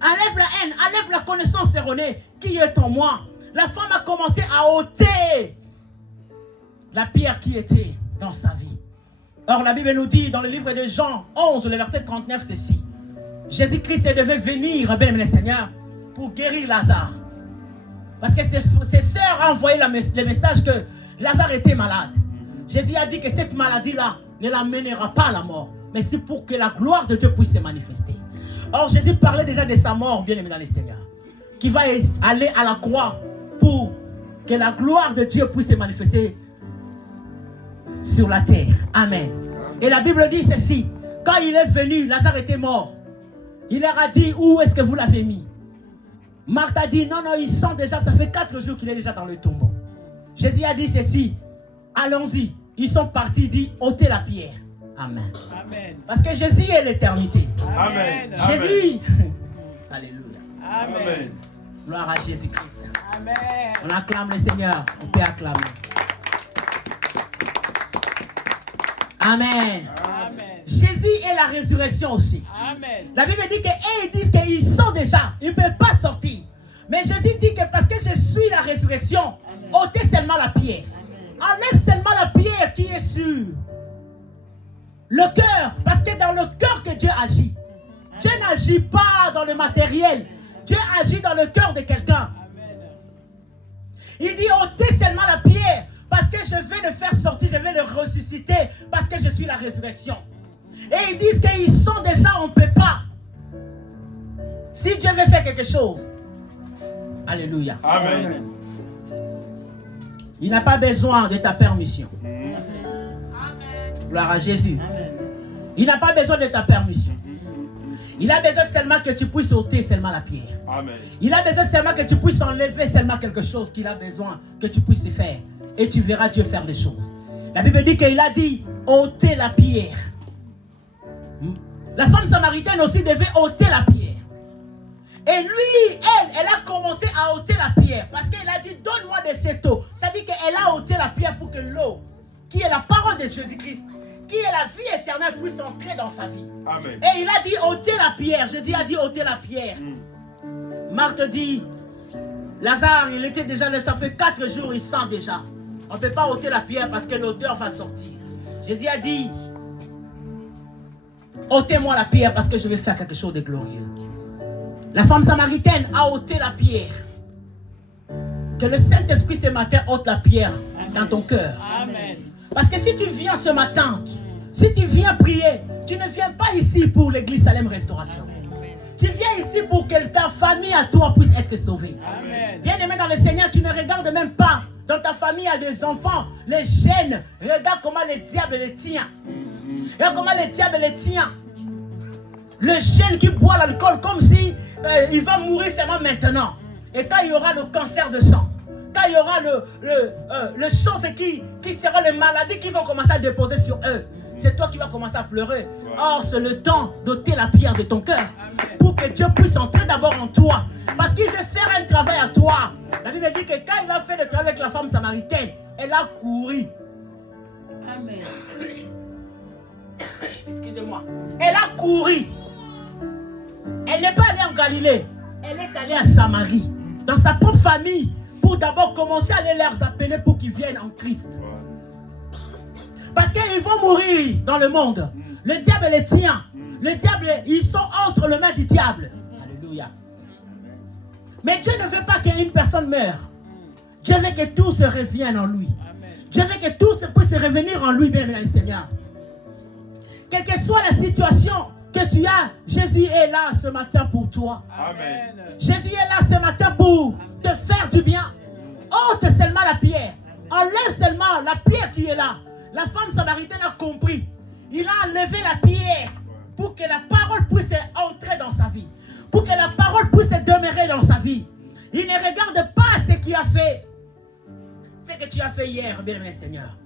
Enlève la haine, enlève la connaissance erronée qui est en moi. La femme a commencé à ôter la pierre qui était dans sa vie. Or la Bible nous dit dans le livre de Jean 11, le verset 39, ceci. Jésus-Christ devait venir, bien aimé le Seigneur, pour guérir Lazare. Parce que ses sœurs ont envoyé le message que Lazare était malade. Jésus a dit que cette maladie-là ne l'amènera pas à la mort, mais c'est pour que la gloire de Dieu puisse se manifester. Or Jésus parlait déjà de sa mort, bien aimé dans le Seigneur, qui va aller à la croix pour que la gloire de Dieu puisse se manifester sur la terre. Amen. Et la Bible dit ceci. Quand il est venu, Lazare était mort. Il leur a dit, où est-ce que vous l'avez mis? Marthe a dit, non, ils sont déjà, ça fait 4 jours qu'il est déjà dans le tombeau. Jésus a dit ceci, allons-y. Ils sont partis, dit, ôtez la pierre. Amen. Amen. Parce que Jésus est l'éternité. Amen. Jésus. Alléluia. Amen. Gloire à Jésus-Christ. Amen. On acclame le Seigneur. On peut acclamer. Amen. Amen. Jésus est la résurrection aussi. Amen. La Bible dit qu'ils disent qu'ils sont déjà, ils ne peuvent pas sortir. Mais Jésus dit que parce que je suis la résurrection, ôtez seulement la pierre. Enlève seulement la pierre qui est sur le cœur. Parce que dans le cœur que Dieu agit. Dieu n'agit pas dans le matériel. Dieu agit dans le cœur de quelqu'un. Il dit ôtez seulement la pierre. Parce que je vais le faire sortir, je vais le ressusciter. Parce que je suis la résurrection. Et ils disent qu'ils sont déjà, on ne peut pas. Si Dieu veut faire quelque chose. Alléluia. Amen. Il n'a pas besoin de ta permission. Gloire à Jésus. Il n'a pas besoin de ta permission. Il a besoin seulement que tu puisses ôter seulement la pierre. Amen. Il a besoin seulement que tu puisses enlever seulement quelque chose qu'il a besoin que tu puisses faire. Et tu verras Dieu faire des choses. La Bible dit qu'il a dit ôter la pierre. La femme samaritaine aussi devait ôter la pierre. Et lui, elle a commencé à ôter la pierre. Parce qu'elle a dit donne-moi de cette eau. Ça dit qu'elle a ôté la pierre pour que l'eau, qui est la parole de Jésus-Christ, qui est la vie éternelle, puisse entrer dans sa vie. Amen. Et il a dit ôter la pierre. Jésus a dit ôter la pierre. Marthe dit Lazare, il était déjà là, ça fait 4 jours, il sent déjà. On ne peut pas ôter la pierre parce que l'odeur va sortir. Jésus a dit ôtez-moi la pierre parce que je vais faire quelque chose de glorieux. La femme samaritaine a ôté la pierre. Que le Saint-Esprit ce matin ôte la pierre dans ton cœur. Amen. Parce que si tu viens ce matin, si tu viens prier, tu ne viens pas ici pour l'église Salem Restauration. Tu viens ici pour que ta famille à toi puisse être sauvée. Amen. Bien aimé dans le Seigneur, tu ne regardes même pas. Dans ta famille, il y a des enfants, les jeunes. Regarde comment le diable les tient. Regarde comment le diable les tient. Le jeune qui boit l'alcool comme si il va mourir seulement maintenant. Et quand il y aura le cancer de sang, quand il y aura le choses qui seront les maladies qui vont commencer à déposer sur eux, c'est toi qui vas commencer à pleurer. Or, c'est le temps d'ôter la pierre de ton cœur pour que Dieu puisse entrer d'abord en toi. Parce qu'il veut faire un travail à toi. La Bible dit que quand il a fait le travail avec la femme samaritaine, elle a couru. Amen. Excusez-moi. Elle a couru. Elle n'est pas allée en Galilée. Elle est allée à Samarie. Dans sa propre famille. Pour d'abord commencer à les leur appeler pour qu'ils viennent en Christ. Parce qu'ils vont mourir dans le monde. Le diable les tient. Le diable, ils sont entre les mains du diable. Alléluia. Mais Dieu ne veut pas qu'une personne meure. Dieu veut que tout se revienne en lui. Dieu veut que tout puisse se revenir en lui, bien aimé le Seigneur. Quelle que soit la situation que tu as, Jésus est là ce matin pour toi. Amen. Jésus est là ce matin pour te faire du bien. Ôte seulement la pierre. Enlève seulement la pierre qui est là. La femme samaritaine a compris. Il a enlevé la pierre pour que la parole puisse entrer dans sa vie. Pour que la parole puisse demeurer dans sa vie. Il ne regarde pas ce qu'il a fait. Ce que tu as fait hier, bien-aimé Seigneur.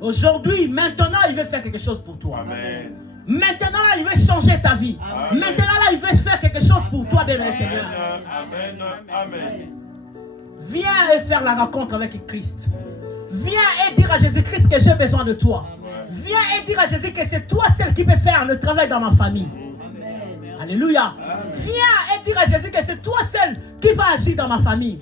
Aujourd'hui, maintenant, il veut faire quelque chose pour toi. Amen. Maintenant, là, il veut changer ta vie. Amen. Maintenant, là, il veut faire quelque chose pour toi, bien-aimé Seigneur. Amen. Amen. Viens et faire la rencontre avec Christ. Viens et dire à Jésus-Christ que j'ai besoin de toi. Viens et dire à Jésus que c'est toi celle qui peut faire le travail dans ma famille. Alléluia. Viens et dire à Jésus que c'est toi celle qui va agir dans ma famille.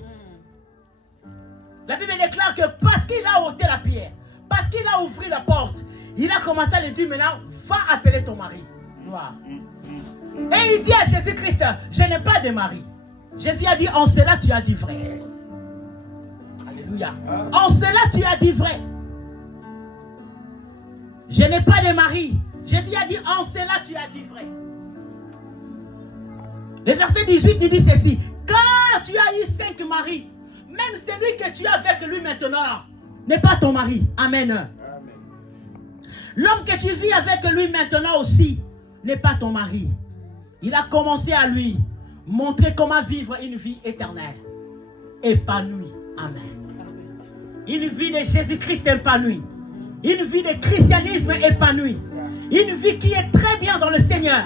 La Bible déclare que parce qu'il a ôté la pierre, parce qu'il a ouvert la porte, il a commencé à lui dire maintenant, va appeler ton mari. Gloire. Et il dit à Jésus-Christ, je n'ai pas de mari. Jésus a dit, en cela tu as dit vrai. Alléluia. En cela tu as dit vrai. Je n'ai pas de mari. Jésus a dit, en cela tu as dit vrai. Le verset 18 nous dit ceci. Car tu as eu 5 maris, même celui que tu as avec lui maintenant n'est pas ton mari. Amen. L'homme que tu vis avec lui maintenant aussi n'est pas ton mari. Il a commencé à lui montrer comment vivre une vie éternelle, épanouie. Amen. Une vie de Jésus-Christ épanouie. Une vie de christianisme épanouie. Une vie qui est très bien dans le Seigneur.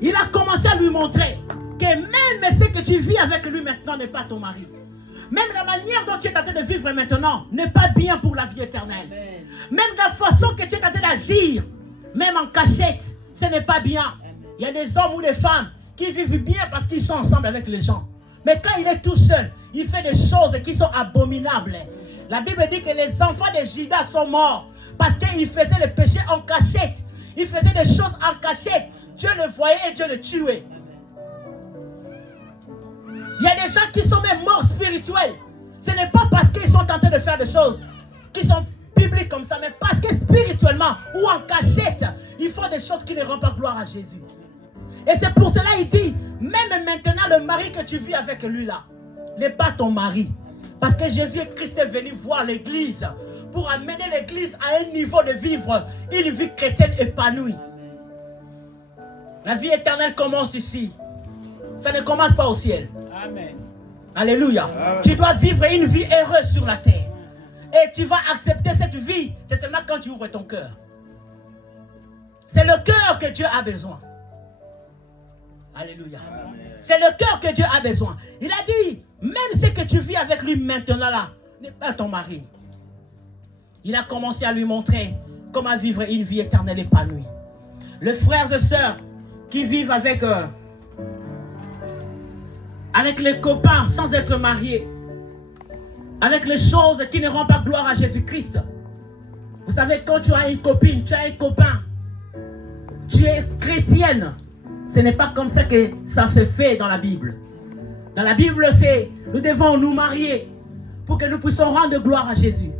Il a commencé à lui montrer que même ce que tu vis avec lui maintenant n'est pas ton mari. Même la manière dont tu es en train de vivre maintenant n'est pas bien pour la vie éternelle. Amen. Même la façon que tu es en train d'agir, même en cachette, ce n'est pas bien. Amen. Il y a des hommes ou des femmes qui vivent bien parce qu'ils sont ensemble avec les gens. Mais quand il est tout seul, il fait des choses qui sont abominables. La Bible dit que les enfants de Judas sont morts parce qu'ils faisaient le péché en cachette. Ils faisaient des choses en cachette. Dieu le voyait et Dieu le tuait. Il y a des gens qui sont même morts spirituels. Ce n'est pas parce qu'ils sont en train de faire des choses qui sont bibliques comme ça, mais parce que spirituellement ou en cachette, ils font des choses qui ne rendent pas gloire à Jésus. Et c'est pour cela qu'il dit, même maintenant le mari que tu vis avec lui là, n'est pas ton mari. Parce que Jésus-Christ est venu voir l'église pour amener l'église à un niveau de vivre une vie chrétienne épanouie. La vie éternelle commence ici. Ça ne commence pas au ciel. Amen. Alléluia. Amen. Tu dois vivre une vie heureuse sur la terre. Et tu vas accepter cette vie. C'est seulement quand tu ouvres ton cœur. C'est le cœur que Dieu a besoin. Alléluia. C'est le cœur que Dieu a besoin. Il a dit, même ce que tu vis avec lui maintenant là, n'est pas ton mari. Il a commencé à lui montrer comment vivre une vie éternelle épanouie. Les frères et sœurs qui vivent avec les copains sans être mariés, avec les choses qui ne rendent pas gloire à Jésus-Christ. Vous savez, quand tu as une copine, tu as un copain, tu es chrétienne. Ce n'est pas comme ça que ça se fait dans la Bible. Dans la Bible, c'est nous devons nous marier pour que nous puissions rendre gloire à Jésus.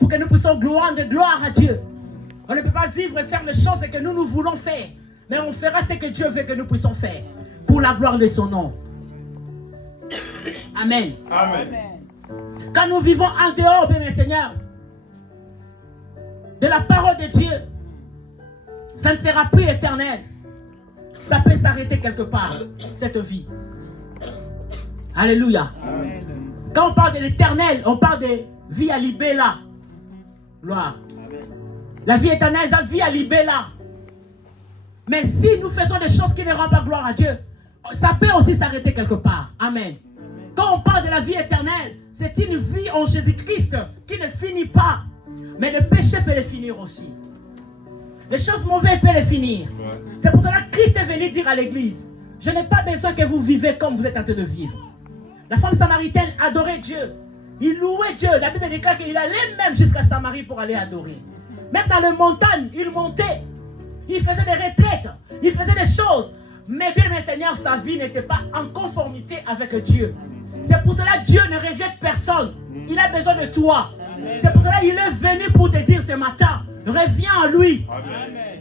Pour que nous puissions rendre gloire à Dieu. On ne peut pas vivre et faire les choses que nous voulons faire. Mais on fera ce que Dieu veut que nous puissions faire. Pour la gloire de son nom. Amen. Amen. Quand nous vivons en dehors, bien Seigneur, de la parole de Dieu, ça ne sera plus éternel. Ça peut s'arrêter quelque part, cette vie. Alléluia. Amen. Quand on parle de l'éternel, on parle de vie à libella. Gloire. Amen. La vie éternelle, la vie à libella. Mais si nous faisons des choses qui ne rendent pas gloire à Dieu, ça peut aussi s'arrêter quelque part. Amen. Quand on parle de la vie éternelle, c'est une vie en Jésus-Christ qui ne finit pas. Mais le péché peut le finir aussi. Les choses mauvaises peuvent les finir. C'est pour cela que Christ est venu dire à l'église, je n'ai pas besoin que vous vivez comme vous êtes en train de vivre. La femme samaritaine adorait Dieu. Il louait Dieu. La Bible déclare qu'il allait même jusqu'à Samarie pour aller adorer. Même dans les montagnes, il montait. Il faisait des retraites. Il faisait des choses. Mais bien, mes seigneurs, sa vie n'était pas en conformité avec Dieu. C'est pour cela que Dieu ne rejette personne. Il a besoin de toi. C'est pour cela qu'il est venu pour te dire ce matin, reviens en lui. Amen.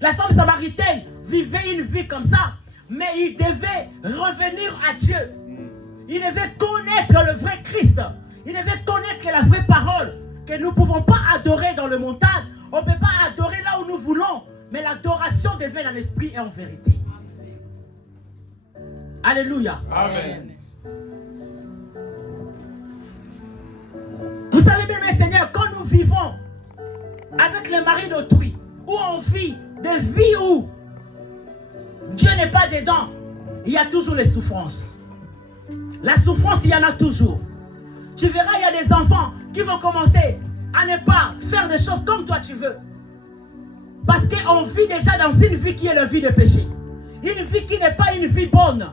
La femme samaritaine vivait une vie comme ça, mais il devait revenir à Dieu. Il devait connaître le vrai Christ. Il devait connaître la vraie parole que nous ne pouvons pas adorer dans le montagne. On ne peut pas adorer là où nous voulons, mais l'adoration devait dans l'esprit et en vérité. Alléluia. Amen. Vous savez bien, mes seigneurs, quand nous vivons avec le mari d'autrui, où on vit des vies où Dieu n'est pas dedans, il y a toujours les souffrances. La souffrance, il y en a toujours. Tu verras, il y a des enfants qui vont commencer à ne pas faire des choses comme toi tu veux. Parce qu'on vit déjà dans une vie qui est la vie de péché. Une vie qui n'est pas une vie bonne.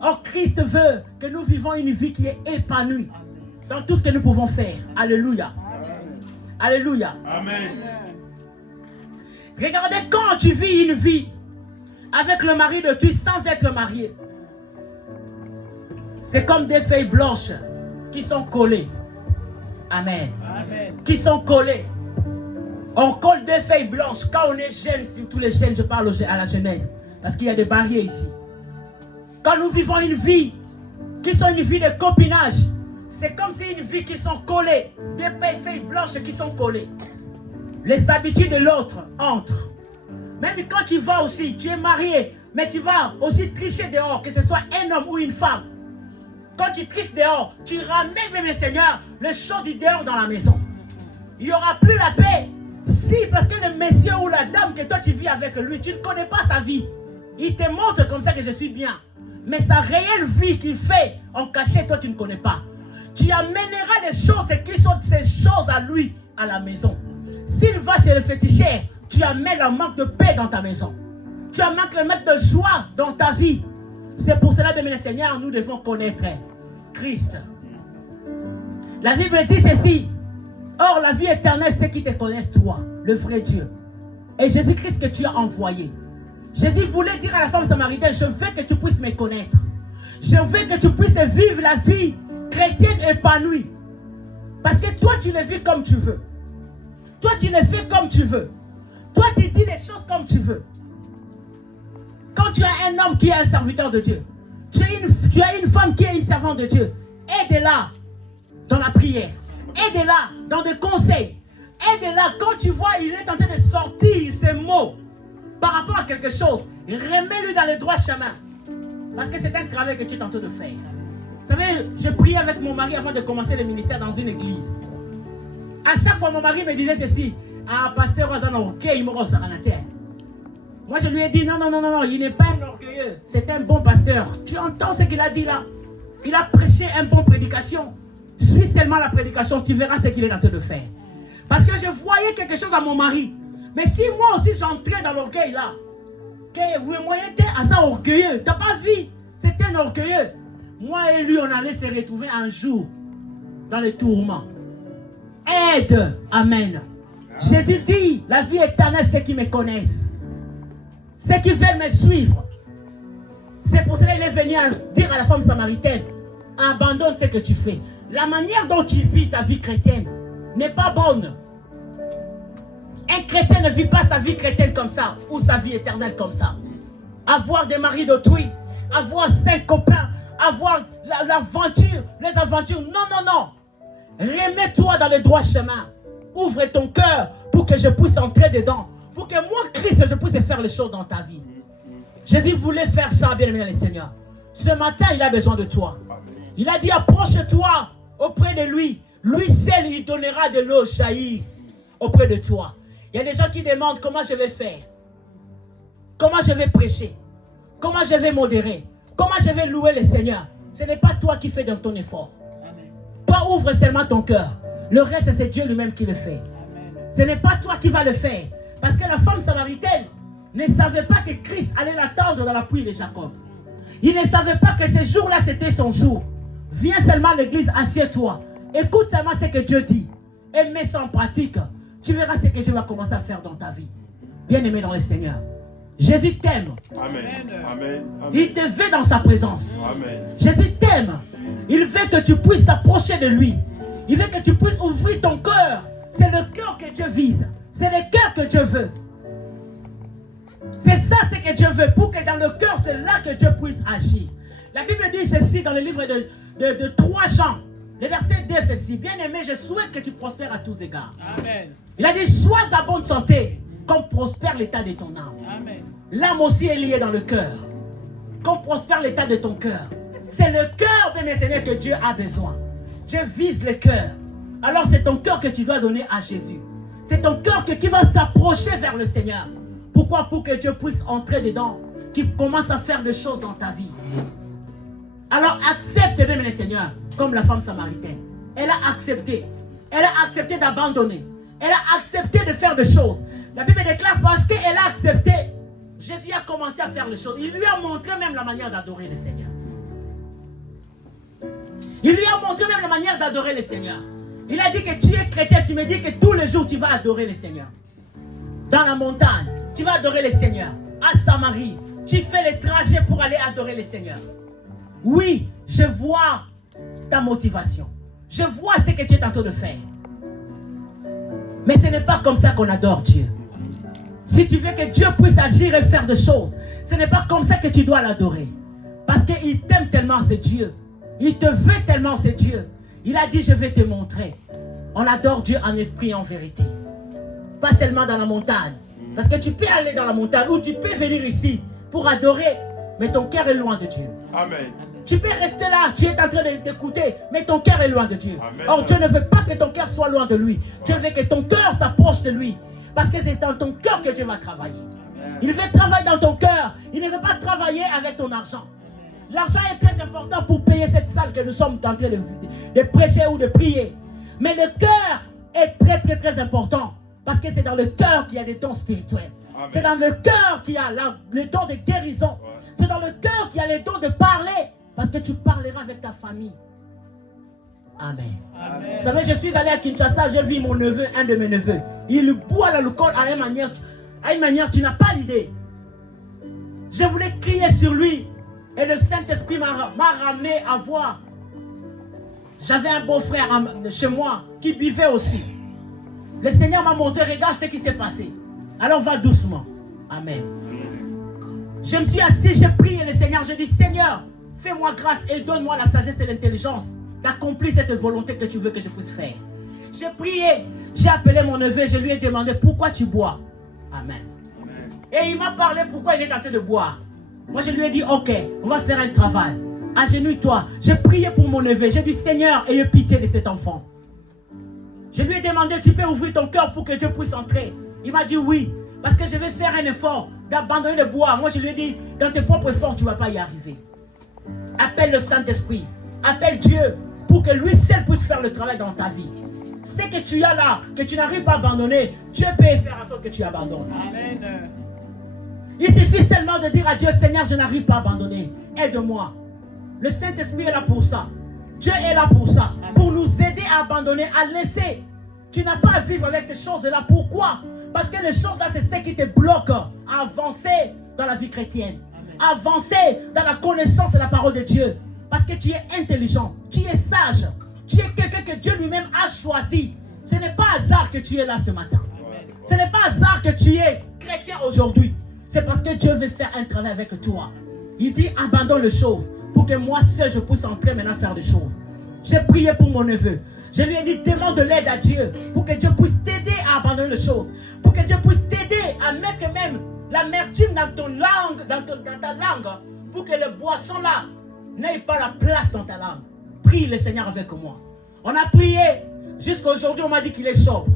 Or, Christ veut que nous vivons une vie qui est épanouie dans tout ce que nous pouvons faire. Alléluia. Alléluia. Amen. Regardez quand tu vis une vie avec le mari de tu sans être marié. C'est comme des feuilles blanches qui sont collées. Amen. Amen. Qui sont collées. On colle des feuilles blanches quand on est jeune, surtout les jeunes, je parle à la jeunesse. Parce qu'il y a des barrières ici. Quand nous vivons une vie qui sont une vie de copinage, c'est comme si une vie qui sont collées, des feuilles blanches qui sont collées. Les habitudes de l'autre entrent. Même quand tu vas aussi, tu es marié, mais tu vas aussi tricher dehors, que ce soit un homme ou une femme. Quand tu triches dehors, tu ramènes même le Seigneur, les choses du dehors dans la maison. Il n'y aura plus la paix. Si, parce que le monsieur ou la dame que toi tu vis avec lui, tu ne connais pas sa vie. Il te montre comme ça que je suis bien. Mais sa réelle vie qu'il fait en cachet, toi tu ne connais pas. Tu amèneras les choses qui sont ces choses à lui, à la maison. S'il va chez le féticheur, tu amènes un manque de paix dans ta maison. Tu amènes le manque de joie dans ta vie. C'est pour cela, bien, Seigneur, nous devons connaître Christ. La Bible dit ceci. Or, la vie éternelle, c'est qui te connaissent, toi, le vrai Dieu. Et Jésus-Christ que tu as envoyé. Jésus voulait dire à la femme samaritaine, je veux que tu puisses me connaître. Je veux que tu puisses vivre la vie chrétienne épanouie. Parce que toi, tu le vis comme tu veux. Toi, tu le fais comme tu veux. Toi, tu dis les choses comme tu veux. Quand tu as un homme qui est un serviteur de Dieu, tu as une femme qui est une servante de Dieu, aide-la dans la prière. Aide-la dans des conseils. Aide-la quand tu vois il est en train de sortir ses mots par rapport à quelque chose. Remets-lui dans le droit chemin. Parce que c'est un travail que tu es en train de faire. Vous savez, je priais avec mon mari avant de commencer le ministère dans une église. À chaque fois, mon mari me disait ceci. Ah, pasteur, moi, je lui ai dit, non, il n'est pas un orgueilleux. C'est un bon pasteur. Tu entends ce qu'il a dit là? Il a prêché une bonne prédication. Suis seulement la prédication, tu verras ce qu'il est en train de faire. Parce que je voyais quelque chose à mon mari. Mais si moi aussi j'entrais dans l'orgueil là, que vous moyen était assez orgueilleux, t'as pas vu? C'était un orgueilleux. Moi et lui, on allait se retrouver un jour dans les tourments. Aide, amen. Jésus dit, la vie éternelle, ceux qui me connaissent. Ceux qui veulent me suivre. C'est pour cela qu'il est venu dire à la femme samaritaine, abandonne ce que tu fais. La manière dont tu vis ta vie chrétienne n'est pas bonne. Un chrétien ne vit pas sa vie chrétienne comme ça, ou sa vie éternelle comme ça. Avoir des maris d'autrui, avoir 5 copains, avoir l'aventure, les aventures. Non. Remets-toi dans le droit chemin. Ouvre ton cœur pour que je puisse entrer dedans. Pour que moi, Christ, je puisse faire les choses dans ta vie. Jésus voulait faire ça, bien-aimé le Seigneur. Ce matin, il a besoin de toi. Il a dit, approche-toi auprès de lui. Lui seul, il donnera de l'eau jaillir auprès de toi. Il y a des gens qui demandent comment je vais faire. Comment je vais prêcher. Comment je vais modérer. Comment je vais louer le Seigneur. Ce n'est pas toi qui fais dans ton effort. Amen. Toi, ouvre seulement ton cœur. Le reste, c'est Dieu lui-même qui le fait. Amen. Ce n'est pas toi qui vas le faire. Parce que la femme samaritaine ne savait pas que Christ allait l'attendre dans la pluie de Jacob. Il ne savait pas que ce jour-là, c'était son jour. Viens seulement à l'église, assieds-toi. Écoute seulement ce que Dieu dit. Et mets ça en pratique. Tu verras ce que Dieu va commencer à faire dans ta vie. Bien-aimé dans le Seigneur. Jésus t'aime. Amen. Amen. Il te veut dans sa présence. Amen. Jésus t'aime. Il veut que tu puisses t'approcher de lui. Il veut que tu puisses ouvrir ton cœur. C'est le cœur que Dieu vise. C'est le cœur que Dieu veut. C'est ça ce que Dieu veut. Pour que dans le cœur, c'est là que Dieu puisse agir. La Bible dit ceci dans le livre de 3 Jean. Le verset 2, ceci. Bien-aimé, je souhaite que tu prospères à tous égards. Amen. Il a dit, sois à bonne santé, comme prospère l'état de ton âme. Amen. L'âme aussi est liée dans le cœur. Comme prospère l'état de ton cœur. C'est le cœur, bien Seigneur, que Dieu a besoin. Dieu vise le cœur. Alors c'est ton cœur que tu dois donner à Jésus. C'est ton cœur qui va s'approcher vers le Seigneur. Pour Pourquoi? Pour que Dieu puisse entrer dedans, qu'il commence à faire des choses dans ta vie. Alors accepte, bien le Seigneur, comme la femme samaritaine. Elle a accepté. Elle a accepté d'abandonner. Elle a accepté de faire des choses. La Bible déclare parce qu'elle a accepté, Jésus a commencé à faire les choses. Il lui a montré même la manière d'adorer le Seigneur. Il lui a montré même la manière d'adorer le Seigneur. Il a dit que tu es chrétien, tu me dis que tous les jours tu vas adorer le Seigneur. Dans la montagne, tu vas adorer le Seigneur. À Samarie, tu fais le trajet pour aller adorer le Seigneur. Oui, je vois ta motivation. Je vois ce que tu es en train de faire. Mais ce n'est pas comme ça qu'on adore Dieu. Si tu veux que Dieu puisse agir et faire des choses, ce n'est pas comme ça que tu dois l'adorer. Parce qu'il t'aime tellement, ce Dieu. Il te veut tellement, ce Dieu. Il a dit, je vais te montrer. On adore Dieu en esprit et en vérité. Pas seulement dans la montagne. Parce que tu peux aller dans la montagne ou tu peux venir ici pour adorer, mais ton cœur est loin de Dieu. Amen. Tu peux rester là, tu es en train d'écouter, mais ton cœur est loin de Dieu. Amen. Or, Dieu ne veut pas que ton cœur soit loin de lui. Dieu veut que ton cœur s'approche de lui. Parce que c'est dans ton cœur que Dieu va travailler. Il veut travailler dans ton cœur. Il ne veut pas travailler avec ton argent. L'argent est très important pour payer cette salle que nous sommes en train de prêcher ou de prier. Mais le cœur est très très très important. Parce que c'est dans le cœur qu'il y a des dons spirituels. C'est dans le cœur qu'il y a le don de guérison. C'est dans le cœur qu'il y a le don de parler. Parce que tu parleras avec ta famille. Amen. Amen. Vous savez, je suis allé à Kinshasa, j'ai vu mon neveu, un de mes neveux. Il boit l'alcool à une manière, tu n'as pas l'idée. Je voulais crier sur lui. Et le Saint-Esprit m'a ramené à voir. J'avais un beau-frère chez moi qui buvait aussi. Le Seigneur m'a montré, regarde ce qui s'est passé. Alors va doucement. Amen. Je me suis assis, j'ai prié le Seigneur. J'ai dit, Seigneur, fais-moi grâce et donne-moi la sagesse et l'intelligence d'accomplir cette volonté que tu veux que je puisse faire. J'ai prié, j'ai appelé mon neveu, je lui ai demandé pourquoi tu bois. Amen. Amen. Et il m'a parlé pourquoi il est en train de boire. Moi je lui ai dit, ok, on va faire un travail. Agenouille-toi. J'ai prié pour mon neveu. J'ai dit, Seigneur, ayez pitié de cet enfant. Je lui ai demandé, tu peux ouvrir ton cœur pour que Dieu puisse entrer. Il m'a dit oui, parce que je vais faire un effort d'abandonner le bois. Moi je lui ai dit, dans tes propres efforts, tu ne vas pas y arriver. Appelle le Saint-Esprit. Appelle Dieu pour que lui seul puisse faire le travail dans ta vie. Ce que tu as là, que tu n'arrives pas à abandonner, Dieu peut faire en sorte que tu abandonnes. Amen. Il suffit seulement de dire à Dieu, Seigneur, je n'arrive pas à abandonner. Aide-moi. Le Saint-Esprit est là pour ça. Dieu est là pour ça. Amen. Pour nous aider à abandonner, à laisser. Tu n'as pas à vivre avec ces choses-là. Pourquoi? Parce que les choses-là, c'est ce qui te bloque à avancer dans la vie chrétienne. Amen. Avancer dans la connaissance de la parole de Dieu. Parce que tu es intelligent, tu es sage, tu es quelqu'un que Dieu lui-même a choisi. Ce n'est pas hasard que tu es là ce matin. Ce n'est pas hasard que tu es chrétien aujourd'hui. C'est parce que Dieu veut faire un travail avec toi. Il dit abandonne les choses pour que moi seul je puisse entrer maintenant faire des choses. J'ai prié pour mon neveu. Je lui ai dit demande de l'aide à Dieu pour que Dieu puisse t'aider à abandonner les choses. Pour que Dieu puisse t'aider à mettre même l'amertume dans ton langue, dans ta langue. Pour que le boisson là n'aie pas la place dans ta langue. Prie le Seigneur avec moi. On a prié. Jusqu'à aujourd'hui, on m'a dit qu'il est sobre.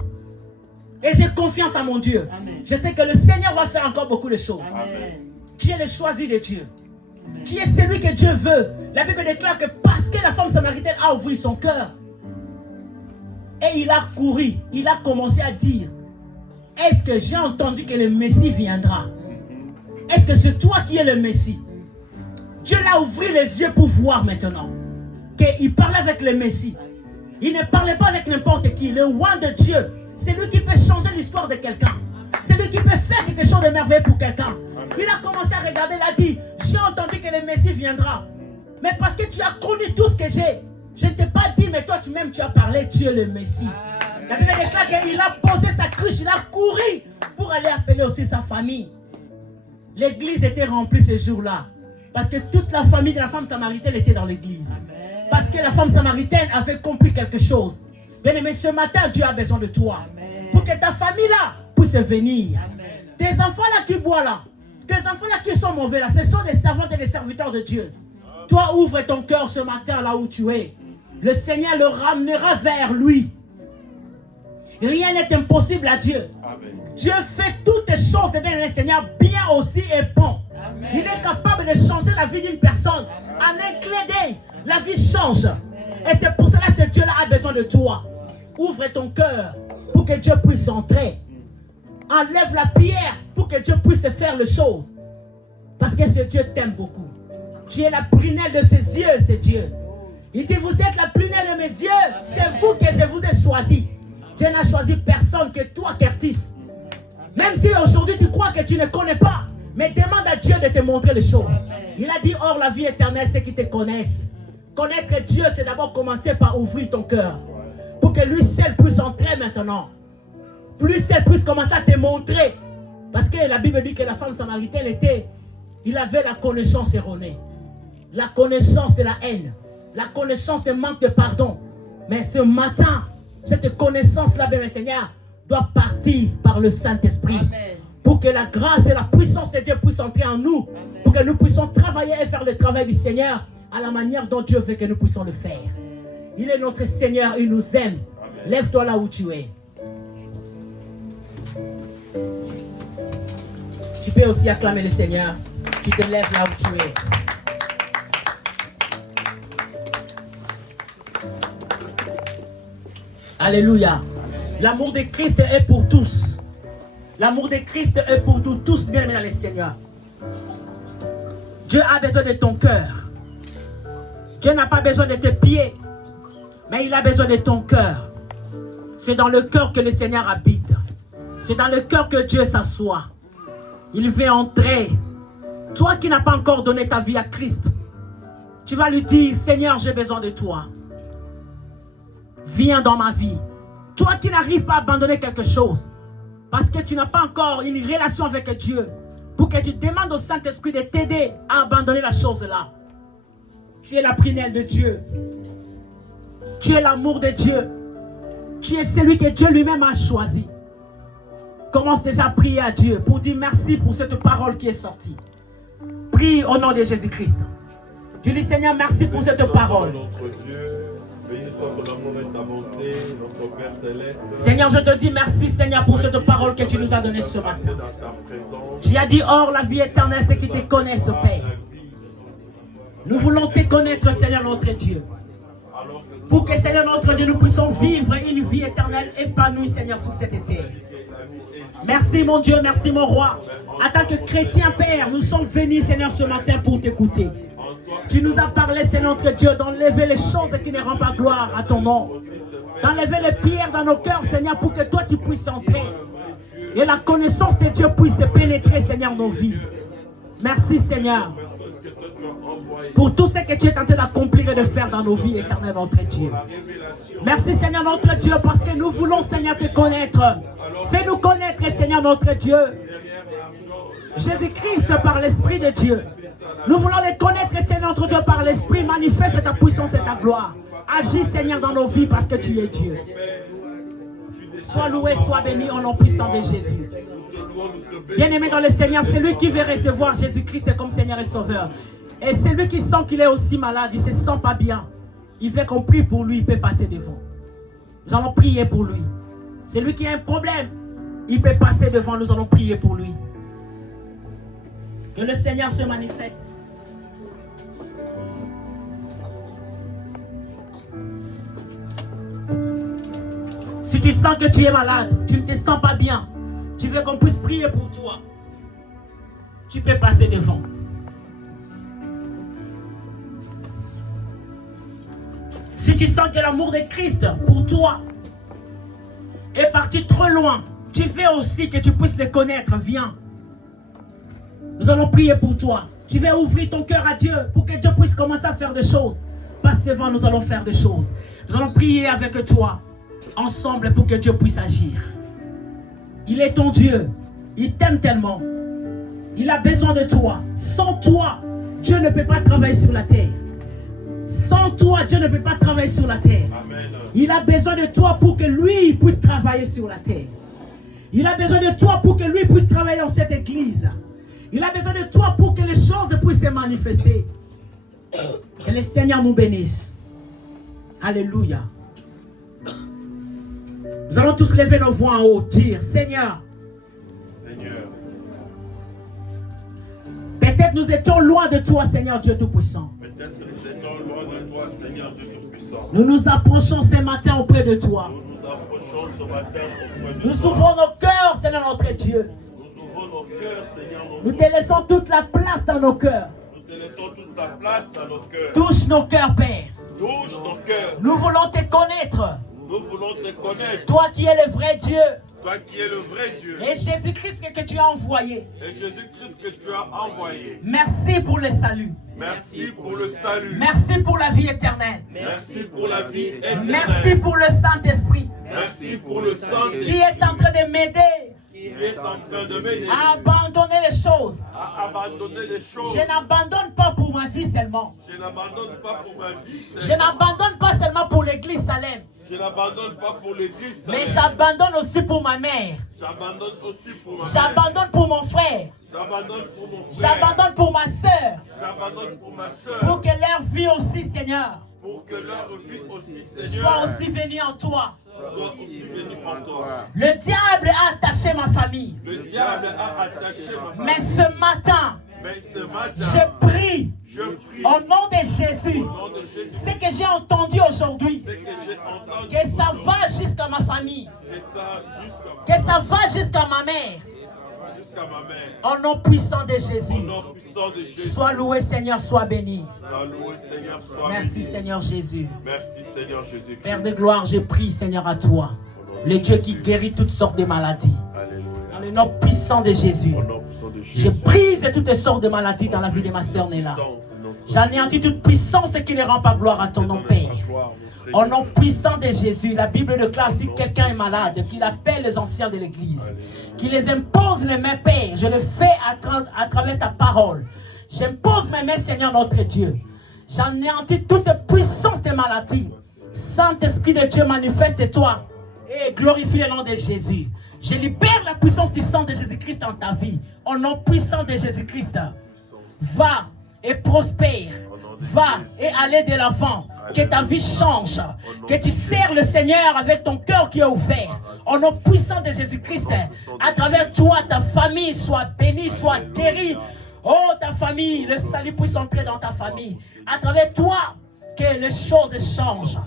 Et j'ai confiance en mon Dieu. Amen. Je sais que le Seigneur va faire encore beaucoup de choses. Amen. Tu es le choisi de Dieu. Amen. Tu es celui que Dieu veut. La Bible déclare que parce que la femme samaritaine a ouvert son cœur, et il a couru, il a commencé à dire, est-ce que j'ai entendu que le Messie viendra? Est-ce que c'est toi qui es le Messie? Dieu l'a ouvert les yeux pour voir maintenant qu'il parlait avec le Messie. Il ne parlait pas avec n'importe qui. Le roi de Dieu, c'est lui qui peut changer l'histoire de quelqu'un. C'est lui qui peut faire quelque chose de merveilleux pour quelqu'un. Il a commencé à regarder, il a dit, j'ai entendu que le Messie viendra. Mais parce que tu as connu tout ce que j'ai, je ne t'ai pas dit, mais toi tu-même tu as parlé, tu es le Messie. La Bible déclare qu'il a posé sa cruche, il a couru pour aller appeler aussi sa famille. L'église était remplie ce jour-là. Parce que toute la famille de la femme samaritaine était dans l'église. Parce que la femme samaritaine avait compris quelque chose. Bien aimé, ce matin, Dieu a besoin de toi. Amen. Pour que ta famille là puisse venir. Amen. Tes enfants là qui boivent là, tes enfants là qui sont mauvais là, ce sont des servantes et des serviteurs de Dieu. Toi, ouvre ton cœur ce matin là où tu es. Le Seigneur le ramènera vers lui. Rien n'est impossible à Dieu. Amen. Dieu fait toutes les choses, bien le Seigneur, bien aussi et bon. Amen. Il est capable de changer la vie d'une personne. En un clin d'œil, la vie change. Et c'est pour cela que ce Dieu-là a besoin de toi. Ouvre ton cœur pour que Dieu puisse entrer. Enlève la pierre pour que Dieu puisse faire les choses. Parce que ce Dieu t'aime beaucoup. Tu es la prunelle de ses yeux, c'est Dieu. Il dit, vous êtes la prunelle de mes yeux. C'est vous que je vous ai choisi. Dieu n'a choisi personne que toi, Curtis. Même si aujourd'hui tu crois que tu ne connais pas, mais demande à Dieu de te montrer les choses. Il a dit, or la vie éternelle, c'est qu'ils te connaissent. Connaître Dieu, c'est d'abord commencer par ouvrir ton cœur. Pour que lui seul puisse entrer maintenant. Lui seul puisse commencer à te montrer. Parce que la Bible dit que la femme samaritaine était, il avait la connaissance erronée. La connaissance de la haine. La connaissance de manque de pardon. Mais ce matin, cette connaissance-là, bien le Seigneur, doit partir par le Saint-Esprit. Pour que la grâce et la puissance de Dieu puissent entrer en nous. Amen. Pour que nous puissions travailler et faire le travail du Seigneur à la manière dont Dieu veut que nous puissions le faire. Il est notre Seigneur, il nous aime. Lève-toi là où tu es. Tu peux aussi acclamer le Seigneur. Tu te lèves là où tu es. Alléluia. L'amour de Christ est pour tous. L'amour de Christ est pour nous tous, bien aimés dans le Seigneur. Dieu a besoin de ton cœur. Dieu n'a pas besoin de tes pieds, mais il a besoin de ton cœur. C'est dans le cœur que le Seigneur habite. C'est dans le cœur que Dieu s'assoit. Il veut entrer. Toi qui n'as pas encore donné ta vie à Christ, tu vas lui dire, Seigneur, j'ai besoin de toi. Viens dans ma vie. Toi qui n'arrives pas à abandonner quelque chose, parce que tu n'as pas encore une relation avec Dieu, pour que tu demandes au Saint-Esprit de t'aider à abandonner la chose-là. Tu es la prunelle de Dieu. Tu es l'amour de Dieu. Tu es celui que Dieu lui-même a choisi. Commence déjà à prier à Dieu pour dire merci pour cette parole qui est sortie. Prie au nom de Jésus-Christ. Tu dis, Seigneur, merci pour cette parole. Seigneur, je te dis merci, Seigneur, pour cette parole que tu nous as donnée ce matin. Tu as dit, or la vie éternelle, c'est qu'ils te connaissent, Père. Nous voulons te connaître, Seigneur, notre Dieu. Pour que, Seigneur, notre Dieu, nous puissions vivre une vie éternelle épanouie, Seigneur, sur cette terre. Merci, mon Dieu, merci, mon roi. En tant que chrétien, Père, nous sommes venus, Seigneur, ce matin pour t'écouter. Tu nous as parlé, Seigneur, notre Dieu, d'enlever les choses qui ne rendent pas gloire à ton nom. D'enlever les pierres dans nos cœurs, Seigneur, pour que toi, tu puisses entrer. Et la connaissance de Dieu puisse pénétrer, Seigneur, nos vies. Merci, Seigneur, pour tout ce que tu es en train d'accomplir et de faire dans nos vies, éternel, notre Dieu. Merci, Seigneur, notre Dieu, parce que nous voulons, Seigneur, te connaître. Fais-nous connaître, Seigneur, notre Dieu. Jésus-Christ par l'Esprit de Dieu. Nous voulons les connaître, Seigneur, notre Dieu, par l'Esprit. Manifeste ta puissance et ta gloire. Agis, Seigneur, dans nos vies parce que tu es Dieu. Sois loué, sois béni au nom puissant de Jésus. Bien-aimé dans le Seigneur, celui qui veut recevoir Jésus-Christ comme Seigneur et Sauveur. Et celui qui sent qu'il est aussi malade, il ne se sent pas bien. Il veut qu'on prie pour lui, il peut passer devant. Nous allons prier pour lui. Celui qui a un problème, il peut passer devant, nous allons prier pour lui. Que le Seigneur se manifeste. Si tu sens que tu es malade, tu ne te sens pas bien, tu veux qu'on puisse prier pour toi, tu peux passer devant. Si tu sens que l'amour de Christ pour toi est parti trop loin, tu veux aussi que tu puisses le connaître, viens. Nous allons prier pour toi. Tu veux ouvrir ton cœur à Dieu pour que Dieu puisse commencer à faire des choses. Passe devant, nous allons faire des choses. Nous allons prier avec toi, ensemble, pour que Dieu puisse agir. Il est ton Dieu. Il t'aime tellement. Il a besoin de toi. Sans toi, Dieu ne peut pas travailler sur la terre. Sans toi, Dieu ne peut pas travailler sur la terre. Amen. Il a besoin de toi pour que lui puisse travailler sur la terre. Il a besoin de toi pour que lui puisse travailler dans cette église. Il a besoin de toi pour que les choses puissent se manifester. Que le Seigneur nous bénisse. Alléluia. Nous allons tous lever nos voix en haut, dire, Seigneur, Seigneur, peut-être nous étions loin de toi, Seigneur Dieu Tout-Puissant. peut-être que nous étions loin de toi, Seigneur Dieu Tout-Puissant. Nous nous approchons ce matin auprès de toi. Nous nous approchons ce matin auprès de Nous toi. ouvrons nos cœurs, Seigneur notre Dieu. Nous ouvrons nos cœurs, Seigneur, Nous te laissons toute la place dans nos cœurs. Nous te laissons toute la place dans nos cœurs. Touche nos cœurs, Père. Touche nos cœurs. Nous voulons te connaître. Nous voulons te connaître. Toi qui es le vrai Dieu. Toi qui es le vrai Dieu. Et Jésus-Christ que tu as envoyé. Et Jésus-Christ que tu as envoyé. Merci pour le salut. Merci pour le salut. Merci pour la vie éternelle. Merci pour la vie éternelle. Merci pour le Saint-Esprit Merci pour le Saint-Esprit qui est en train de m'aider qui est en train de m'aider à abandonner les choses. à abandonner les choses. Je n'abandonne pas pour ma vie seulement. Je n'abandonne pas pour ma vie. Je n'abandonne pas seulement pour l'église Salem. Je n'abandonne pas pour l'église. Mais j'abandonne aussi pour ma mère. J'abandonne aussi pour ma mère. J'abandonne pour mon frère. J'abandonne pour mon frère. J'abandonne pour ma soeur. J'abandonne pour ma soeur. Pour que leur vie aussi, Seigneur, Pour que leur vie aussi, soit Seigneur, aussi venue en toi. soit aussi bénie en toi. Le diable a attaché ma famille. Le diable a attaché ma famille. Mais ce matin, Mais ce matin, je prie je prie au nom de Jésus. au nom de Jésus. Ce que j'ai entendu aujourd'hui, Ce que j'ai entendu, que ça va jusqu'à ma famille. c'est ça Que ça va jusqu'à ma mère. jusqu'à ma mère. Au nom puissant de Au Jésus. nom puissant de Jésus. Sois loué, Seigneur, sois béni. Sois loué, Seigneur, sois Merci, béni. Seigneur Jésus. Merci, Seigneur Jésus. Père de gloire, je prie, Seigneur, à toi. Le Dieu qui guérit toutes sortes de maladies. Dans le nom puissant de Jésus. Au nom puissant de Je Jésus. brise toutes sortes de maladies dans la vie de ma sœur Néla. J'anéantis toute puissance qui ne rend pas gloire à ton nom, Père. Au nom puissant de Jésus, la Bible déclare si quelqu'un est malade, qu'il appelle les anciens de l'église, qu'il les impose les mains, Père. Je le fais à travers ta parole. J'impose mes mains, Seigneur notre Dieu. J'anéantis toute puissance des maladies. Saint-Esprit de Dieu, manifeste-toi et glorifie le nom de Jésus. Je libère la puissance du sang de Jésus-Christ dans ta vie. Au nom puissant de Jésus-Christ, va et prospère. Va et allez de l'avant. Que ta vie change. Que tu sers le Seigneur avec ton cœur qui est ouvert. Au nom puissant de Jésus-Christ, à travers toi, ta famille soit bénie, soit guérie. Oh, ta famille, le salut puisse entrer dans ta famille. À travers toi, que les choses changent.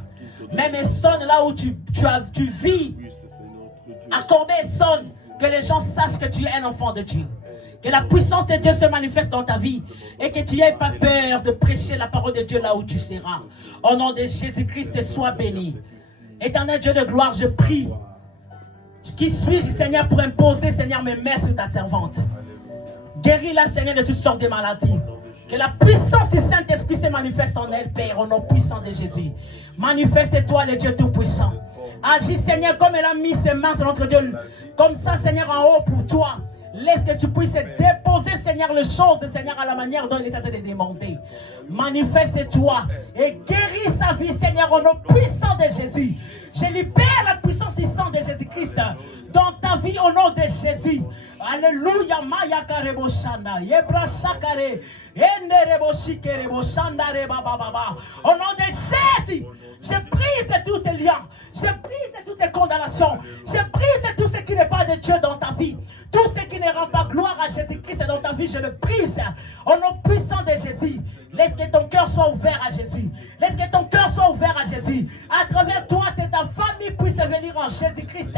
Même sonne là où tu vis. À Corbet sonne. Que les gens sachent que tu es un enfant de Dieu. Que la puissance de Dieu se manifeste dans ta vie. Et que tu n'aies pas peur de prêcher la parole de Dieu là où tu seras. Au nom de Jésus-Christ, sois béni. Éternel Dieu de gloire, je prie. Qui suis-je, Seigneur, pour imposer, Seigneur, mes mains sur ta servante. Guéris-la, Seigneur, de toutes sortes de maladies. Que la puissance du Saint-Esprit se manifeste en elle, Père, au nom puissant de Jésus. Manifeste-toi, le Dieu Tout-Puissant. Agis, Seigneur, comme elle a mis ses mains sur notre Dieu. Comme ça, Seigneur, en haut pour toi. Laisse que tu puisses déposer, Seigneur, les choses, Seigneur, à la manière dont il est en train de demander. Manifeste-toi et guéris sa vie, Seigneur, au nom puissant de Jésus. Je libère la puissance du sang de Jésus-Christ dans ta vie au nom de Jésus. Alléluia. Maya karebo shanda. Yebra shakare. Enderebo shikerebo shanda reba baba. Au nom de Jésus. Je brise tous tes liens. Je brise toutes tes condamnations. Je brise tout ce qui n'est pas de Dieu dans ta vie. Tout ce qui ne rend pas gloire à Jésus-Christ dans ta vie, je le brise. Au nom puissant de Jésus. Laisse que ton cœur soit ouvert à Jésus. Laisse que ton cœur soit ouvert à Jésus. À travers toi, que ta famille puisse venir en Jésus-Christ.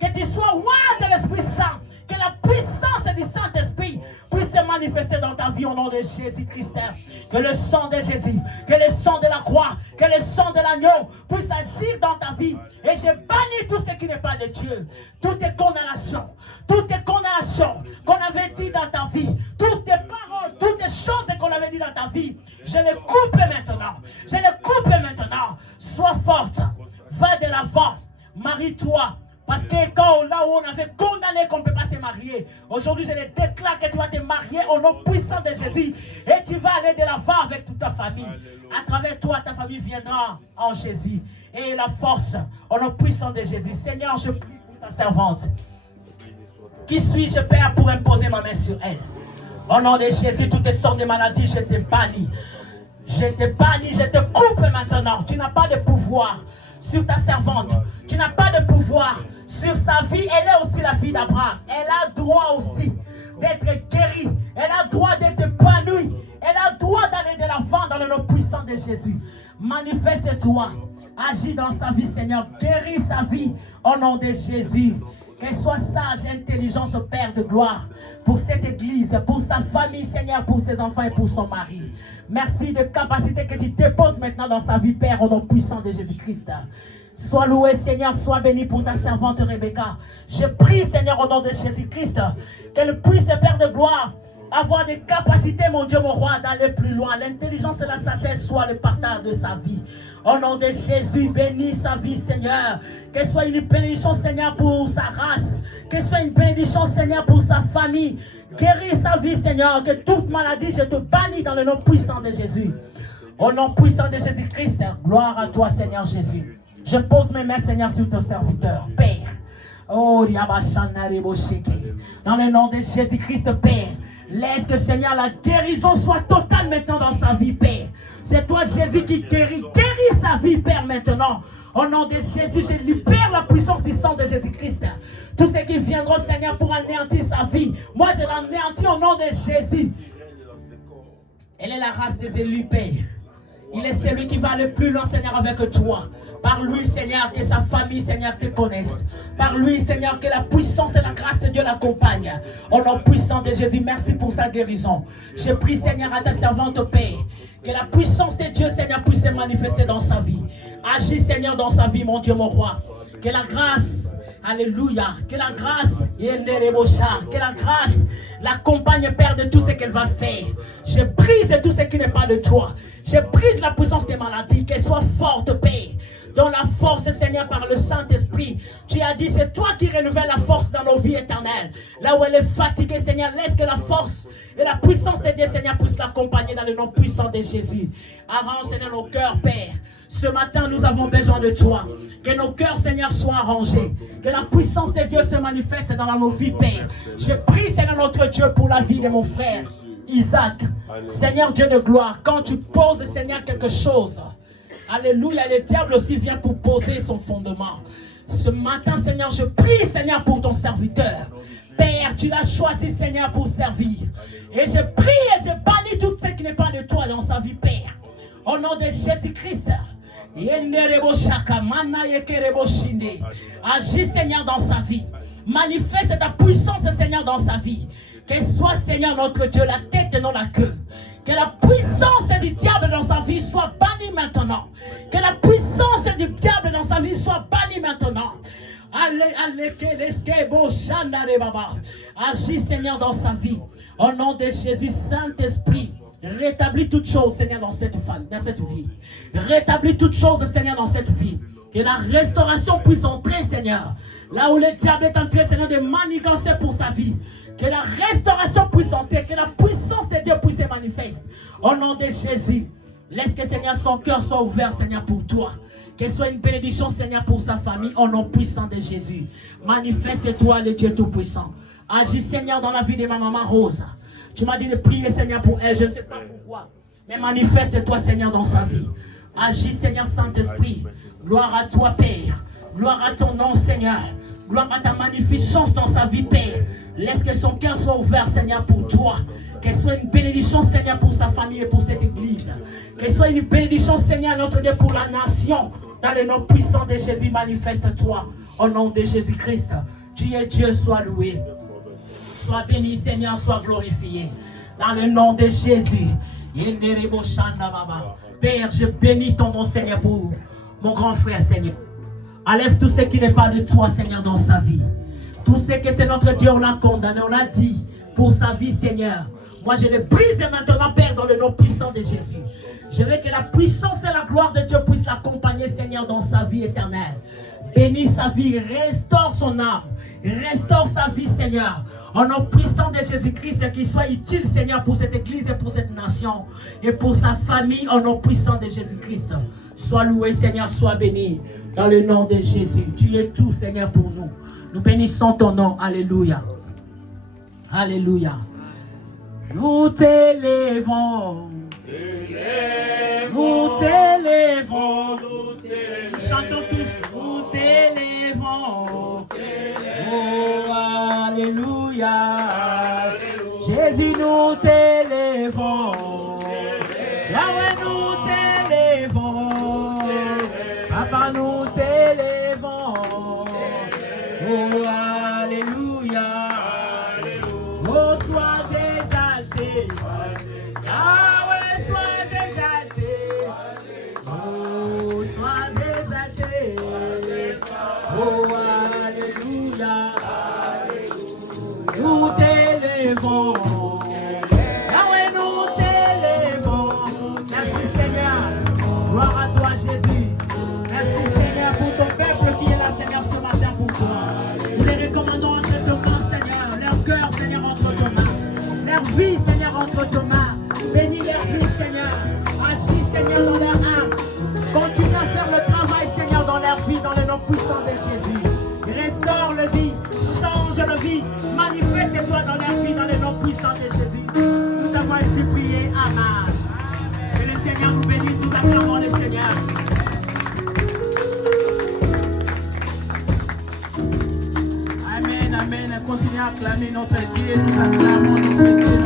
Que tu sois loin de l'Esprit Saint. Que la puissance du Saint-Esprit puisse se manifester dans ta vie au nom de Jésus-Christ. Que le sang de Jésus, que le sang de la croix, que le sang de l'agneau puisse agir dans ta vie. Et je bannis tout ce qui n'est pas de Dieu. Toutes tes condamnations qu'on avait dit dans ta vie, toutes tes paroles, toutes les choses qu'on avait dit dans ta vie, je les coupe maintenant. Je les coupe maintenant. Sois forte. Va de l'avant. Marie-toi. Parce que quand là où on avait condamné qu'on ne peut pas se marier, aujourd'hui je les déclare que tu vas te marier au nom puissant de Jésus. Et tu vas aller de l'avant avec toute ta famille. À travers toi, ta famille viendra en Jésus. Et la force au nom puissant de Jésus. Seigneur, je prie pour ta servante. Qui suis-je, Père, pour imposer ma main sur elle? Au nom de Jésus, toutes sortes de maladies, je te bannis. Je te bannis, je te coupe maintenant. Tu n'as pas de pouvoir. sur ta servante. Tu n'as pas de pouvoir sur sa vie. Elle est aussi la fille d'Abraham. Elle a droit aussi d'être guérie. Elle a droit d'être épanouie. Elle a droit d'aller de l'avant dans le nom puissant de Jésus. Manifeste-toi. Agis dans sa vie, Seigneur. Guéris sa vie au nom de Jésus. Qu'elle soit sage, intelligente, Père de gloire, pour cette église, pour sa famille, Seigneur, pour ses enfants et pour son mari. Merci de capacité que tu déposes maintenant dans sa vie, Père, au nom puissant de Jésus-Christ. Sois loué, Seigneur, sois béni pour ta servante Rebecca. Je prie, Seigneur, au nom de Jésus-Christ, qu'elle puisse, Père de gloire, avoir des capacités, mon Dieu, mon roi, d'aller plus loin. L'intelligence et la sagesse soient le partage de sa vie. Au nom de Jésus, bénis sa vie, Seigneur. Que soit une bénédiction, Seigneur, pour sa race. Que soit une bénédiction, Seigneur, pour sa famille. Guéris sa vie, Seigneur. Que toute maladie, je te bannis dans le nom puissant de Jésus. Au nom puissant de Jésus-Christ, gloire à toi, Seigneur Jésus. Je pose mes mains, Seigneur, sur ton serviteur, Père. Oh, dans le nom de Jésus-Christ, Père. Laisse que, Seigneur, la guérison soit totale maintenant dans sa vie, Père. C'est toi, Jésus, qui guéris. Guéris sa vie, Père, maintenant. Au nom de Jésus, je libère la puissance du sang de Jésus-Christ. Tous ceux qui viendront, Seigneur, pour anéantir sa vie. Moi, je l'anéantis au nom de Jésus. Elle est la race des élus, Père. Il est celui qui va aller plus loin, Seigneur, avec toi. Par lui, Seigneur, que sa famille, Seigneur, te connaisse. Par lui, Seigneur, que la puissance et la grâce de Dieu l'accompagnent. Au nom puissant de Jésus, merci pour sa guérison. Je prie, Seigneur, à ta servante, Père, que la puissance de Dieu, Seigneur, puisse se manifester dans sa vie. Agis, Seigneur, dans sa vie, mon Dieu, mon roi. Que la grâce, alléluia, que la grâce, l'accompagne, Père, de tout ce qu'elle va faire. Je brise tout ce qui n'est pas de toi. Je brise la puissance des maladies, qu'elle soit forte, Père. Dans la force, Seigneur, par le Saint-Esprit. Tu as dit, c'est toi qui renouvelles la force dans nos vies éternelles. Là où elle est fatiguée, Seigneur, laisse que la force et la puissance de Dieu, Seigneur, puissent l'accompagner dans le nom puissant de Jésus. Arrange, Seigneur, nos cœurs, Père. Ce matin, nous avons besoin de toi. Que nos cœurs, Seigneur, soient arrangés. Que la puissance de Dieu se manifeste dans nos vies, Père. Je prie, Seigneur, notre Dieu, pour la vie de mon frère Isaac. Seigneur Dieu de gloire, quand tu poses, Seigneur, quelque chose, alléluia, le diable aussi vient pour poser son fondement. Ce matin, Seigneur, je prie, Seigneur, pour ton serviteur. Père, tu l'as choisi, Seigneur, pour servir. Et je prie et je bannis tout ce qui n'est pas de toi dans sa vie, Père. Au nom de Jésus-Christ. Agis, Seigneur, dans sa vie. Manifeste ta puissance, Seigneur, dans sa vie. Que soit, Seigneur, notre Dieu, la tête et non la queue. Que la puissance du diable dans sa vie soit bannie maintenant. Que la puissance du diable dans sa vie soit bannie maintenant. Agis, Seigneur, dans sa vie. Au nom de Jésus, Saint-Esprit, rétablis toutes choses, Seigneur, dans cette femme, dans cette vie. Rétablis toutes choses, Seigneur, dans cette vie. Que la restauration puisse entrer, Seigneur. Là où le diable est en train, Seigneur, de manigancer pour sa vie. Que la restauration puisse entrer. Que la puissance de Dieu puisse se manifester. Au nom de Jésus. Laisse que, Seigneur, son cœur soit ouvert, Seigneur, pour toi. Que soit une bénédiction, Seigneur, pour sa famille. Au nom puissant de Jésus. Manifeste-toi, le Dieu Tout-Puissant. Agis, Seigneur, dans la vie de ma maman Rose. Tu m'as dit de prier, Seigneur, pour elle. Je ne sais pas pourquoi. Mais manifeste-toi, Seigneur, dans sa vie. Agis, Seigneur, Saint-Esprit. Gloire à toi, Père. Gloire à ton nom, Seigneur. Gloire à ta magnificence dans sa vie, Père. Laisse que son cœur soit ouvert, Seigneur, pour toi. Qu'elle soit une bénédiction, Seigneur, pour sa famille et pour cette église. Qu'elle soit une bénédiction, Seigneur, notre Dieu, pour la nation. Dans le nom puissant de Jésus, manifeste-toi. Au nom de Jésus-Christ. Tu es Dieu, sois loué. Sois béni, Seigneur, sois glorifié. Dans le nom de Jésus. Père, je bénis ton nom, Seigneur, pour mon grand frère, Seigneur. Enlève tout ce qui n'est pas de toi, Seigneur, dans sa vie. Tout ce que c'est notre Dieu, on l'a condamné, on l'a dit pour sa vie, Seigneur. Moi, je le brise maintenant, Père, dans le nom puissant de Jésus. Je veux que la puissance et la gloire de Dieu puissent l'accompagner, Seigneur, dans sa vie éternelle. Bénis sa vie, restaure son âme, restaure sa vie, Seigneur. Au nom puissant de Jésus-Christ, qu'il soit utile, Seigneur, pour cette église et pour cette nation et pour sa famille, au nom puissant de Jésus-Christ. Sois loué, Seigneur, sois béni dans le nom de Jésus. Tu es tout, Seigneur, pour nous. Nous bénissons ton nom. Alléluia. Alléluia. Nous t'élèvons. Nous t'élèvons. Chantons tous. Alléluia. Jésus, nous t'élèvons. Yahweh, nous t'élèvons. Papa, nous t'élèvons. Oh, Alléluia. Oh, sois exalté. Yahweh, sois exalté. Oh, sois exalté. Oh, Alléluia. Nous t'élèvons. Yahweh, nous t'élèvons. Merci Seigneur. Gloire à toi Jésus. Merci Seigneur pour ton peuple qui est là Seigneur ce matin pour toi. Nous les recommandons entre tes mains Seigneur. Leur cœur Seigneur entre tes mains. Leur vie Seigneur entre tes mains. Bénis leur vie Seigneur. Agis Seigneur dans leur âme. Continue à faire le travail Seigneur dans leur vie dans le nom puissant de Jésus. Restaure le vie. Change le vie. Manifeste-toi dans leur vie dans le nom puissant de Jésus. Nous t'avons ainsi prié. Amen. Que le Seigneur nous bénisse. Nous acclamons le Seigneur. Amen, amen. Continuez à acclamer notre Dieu. Nous acclamons notre Dieu.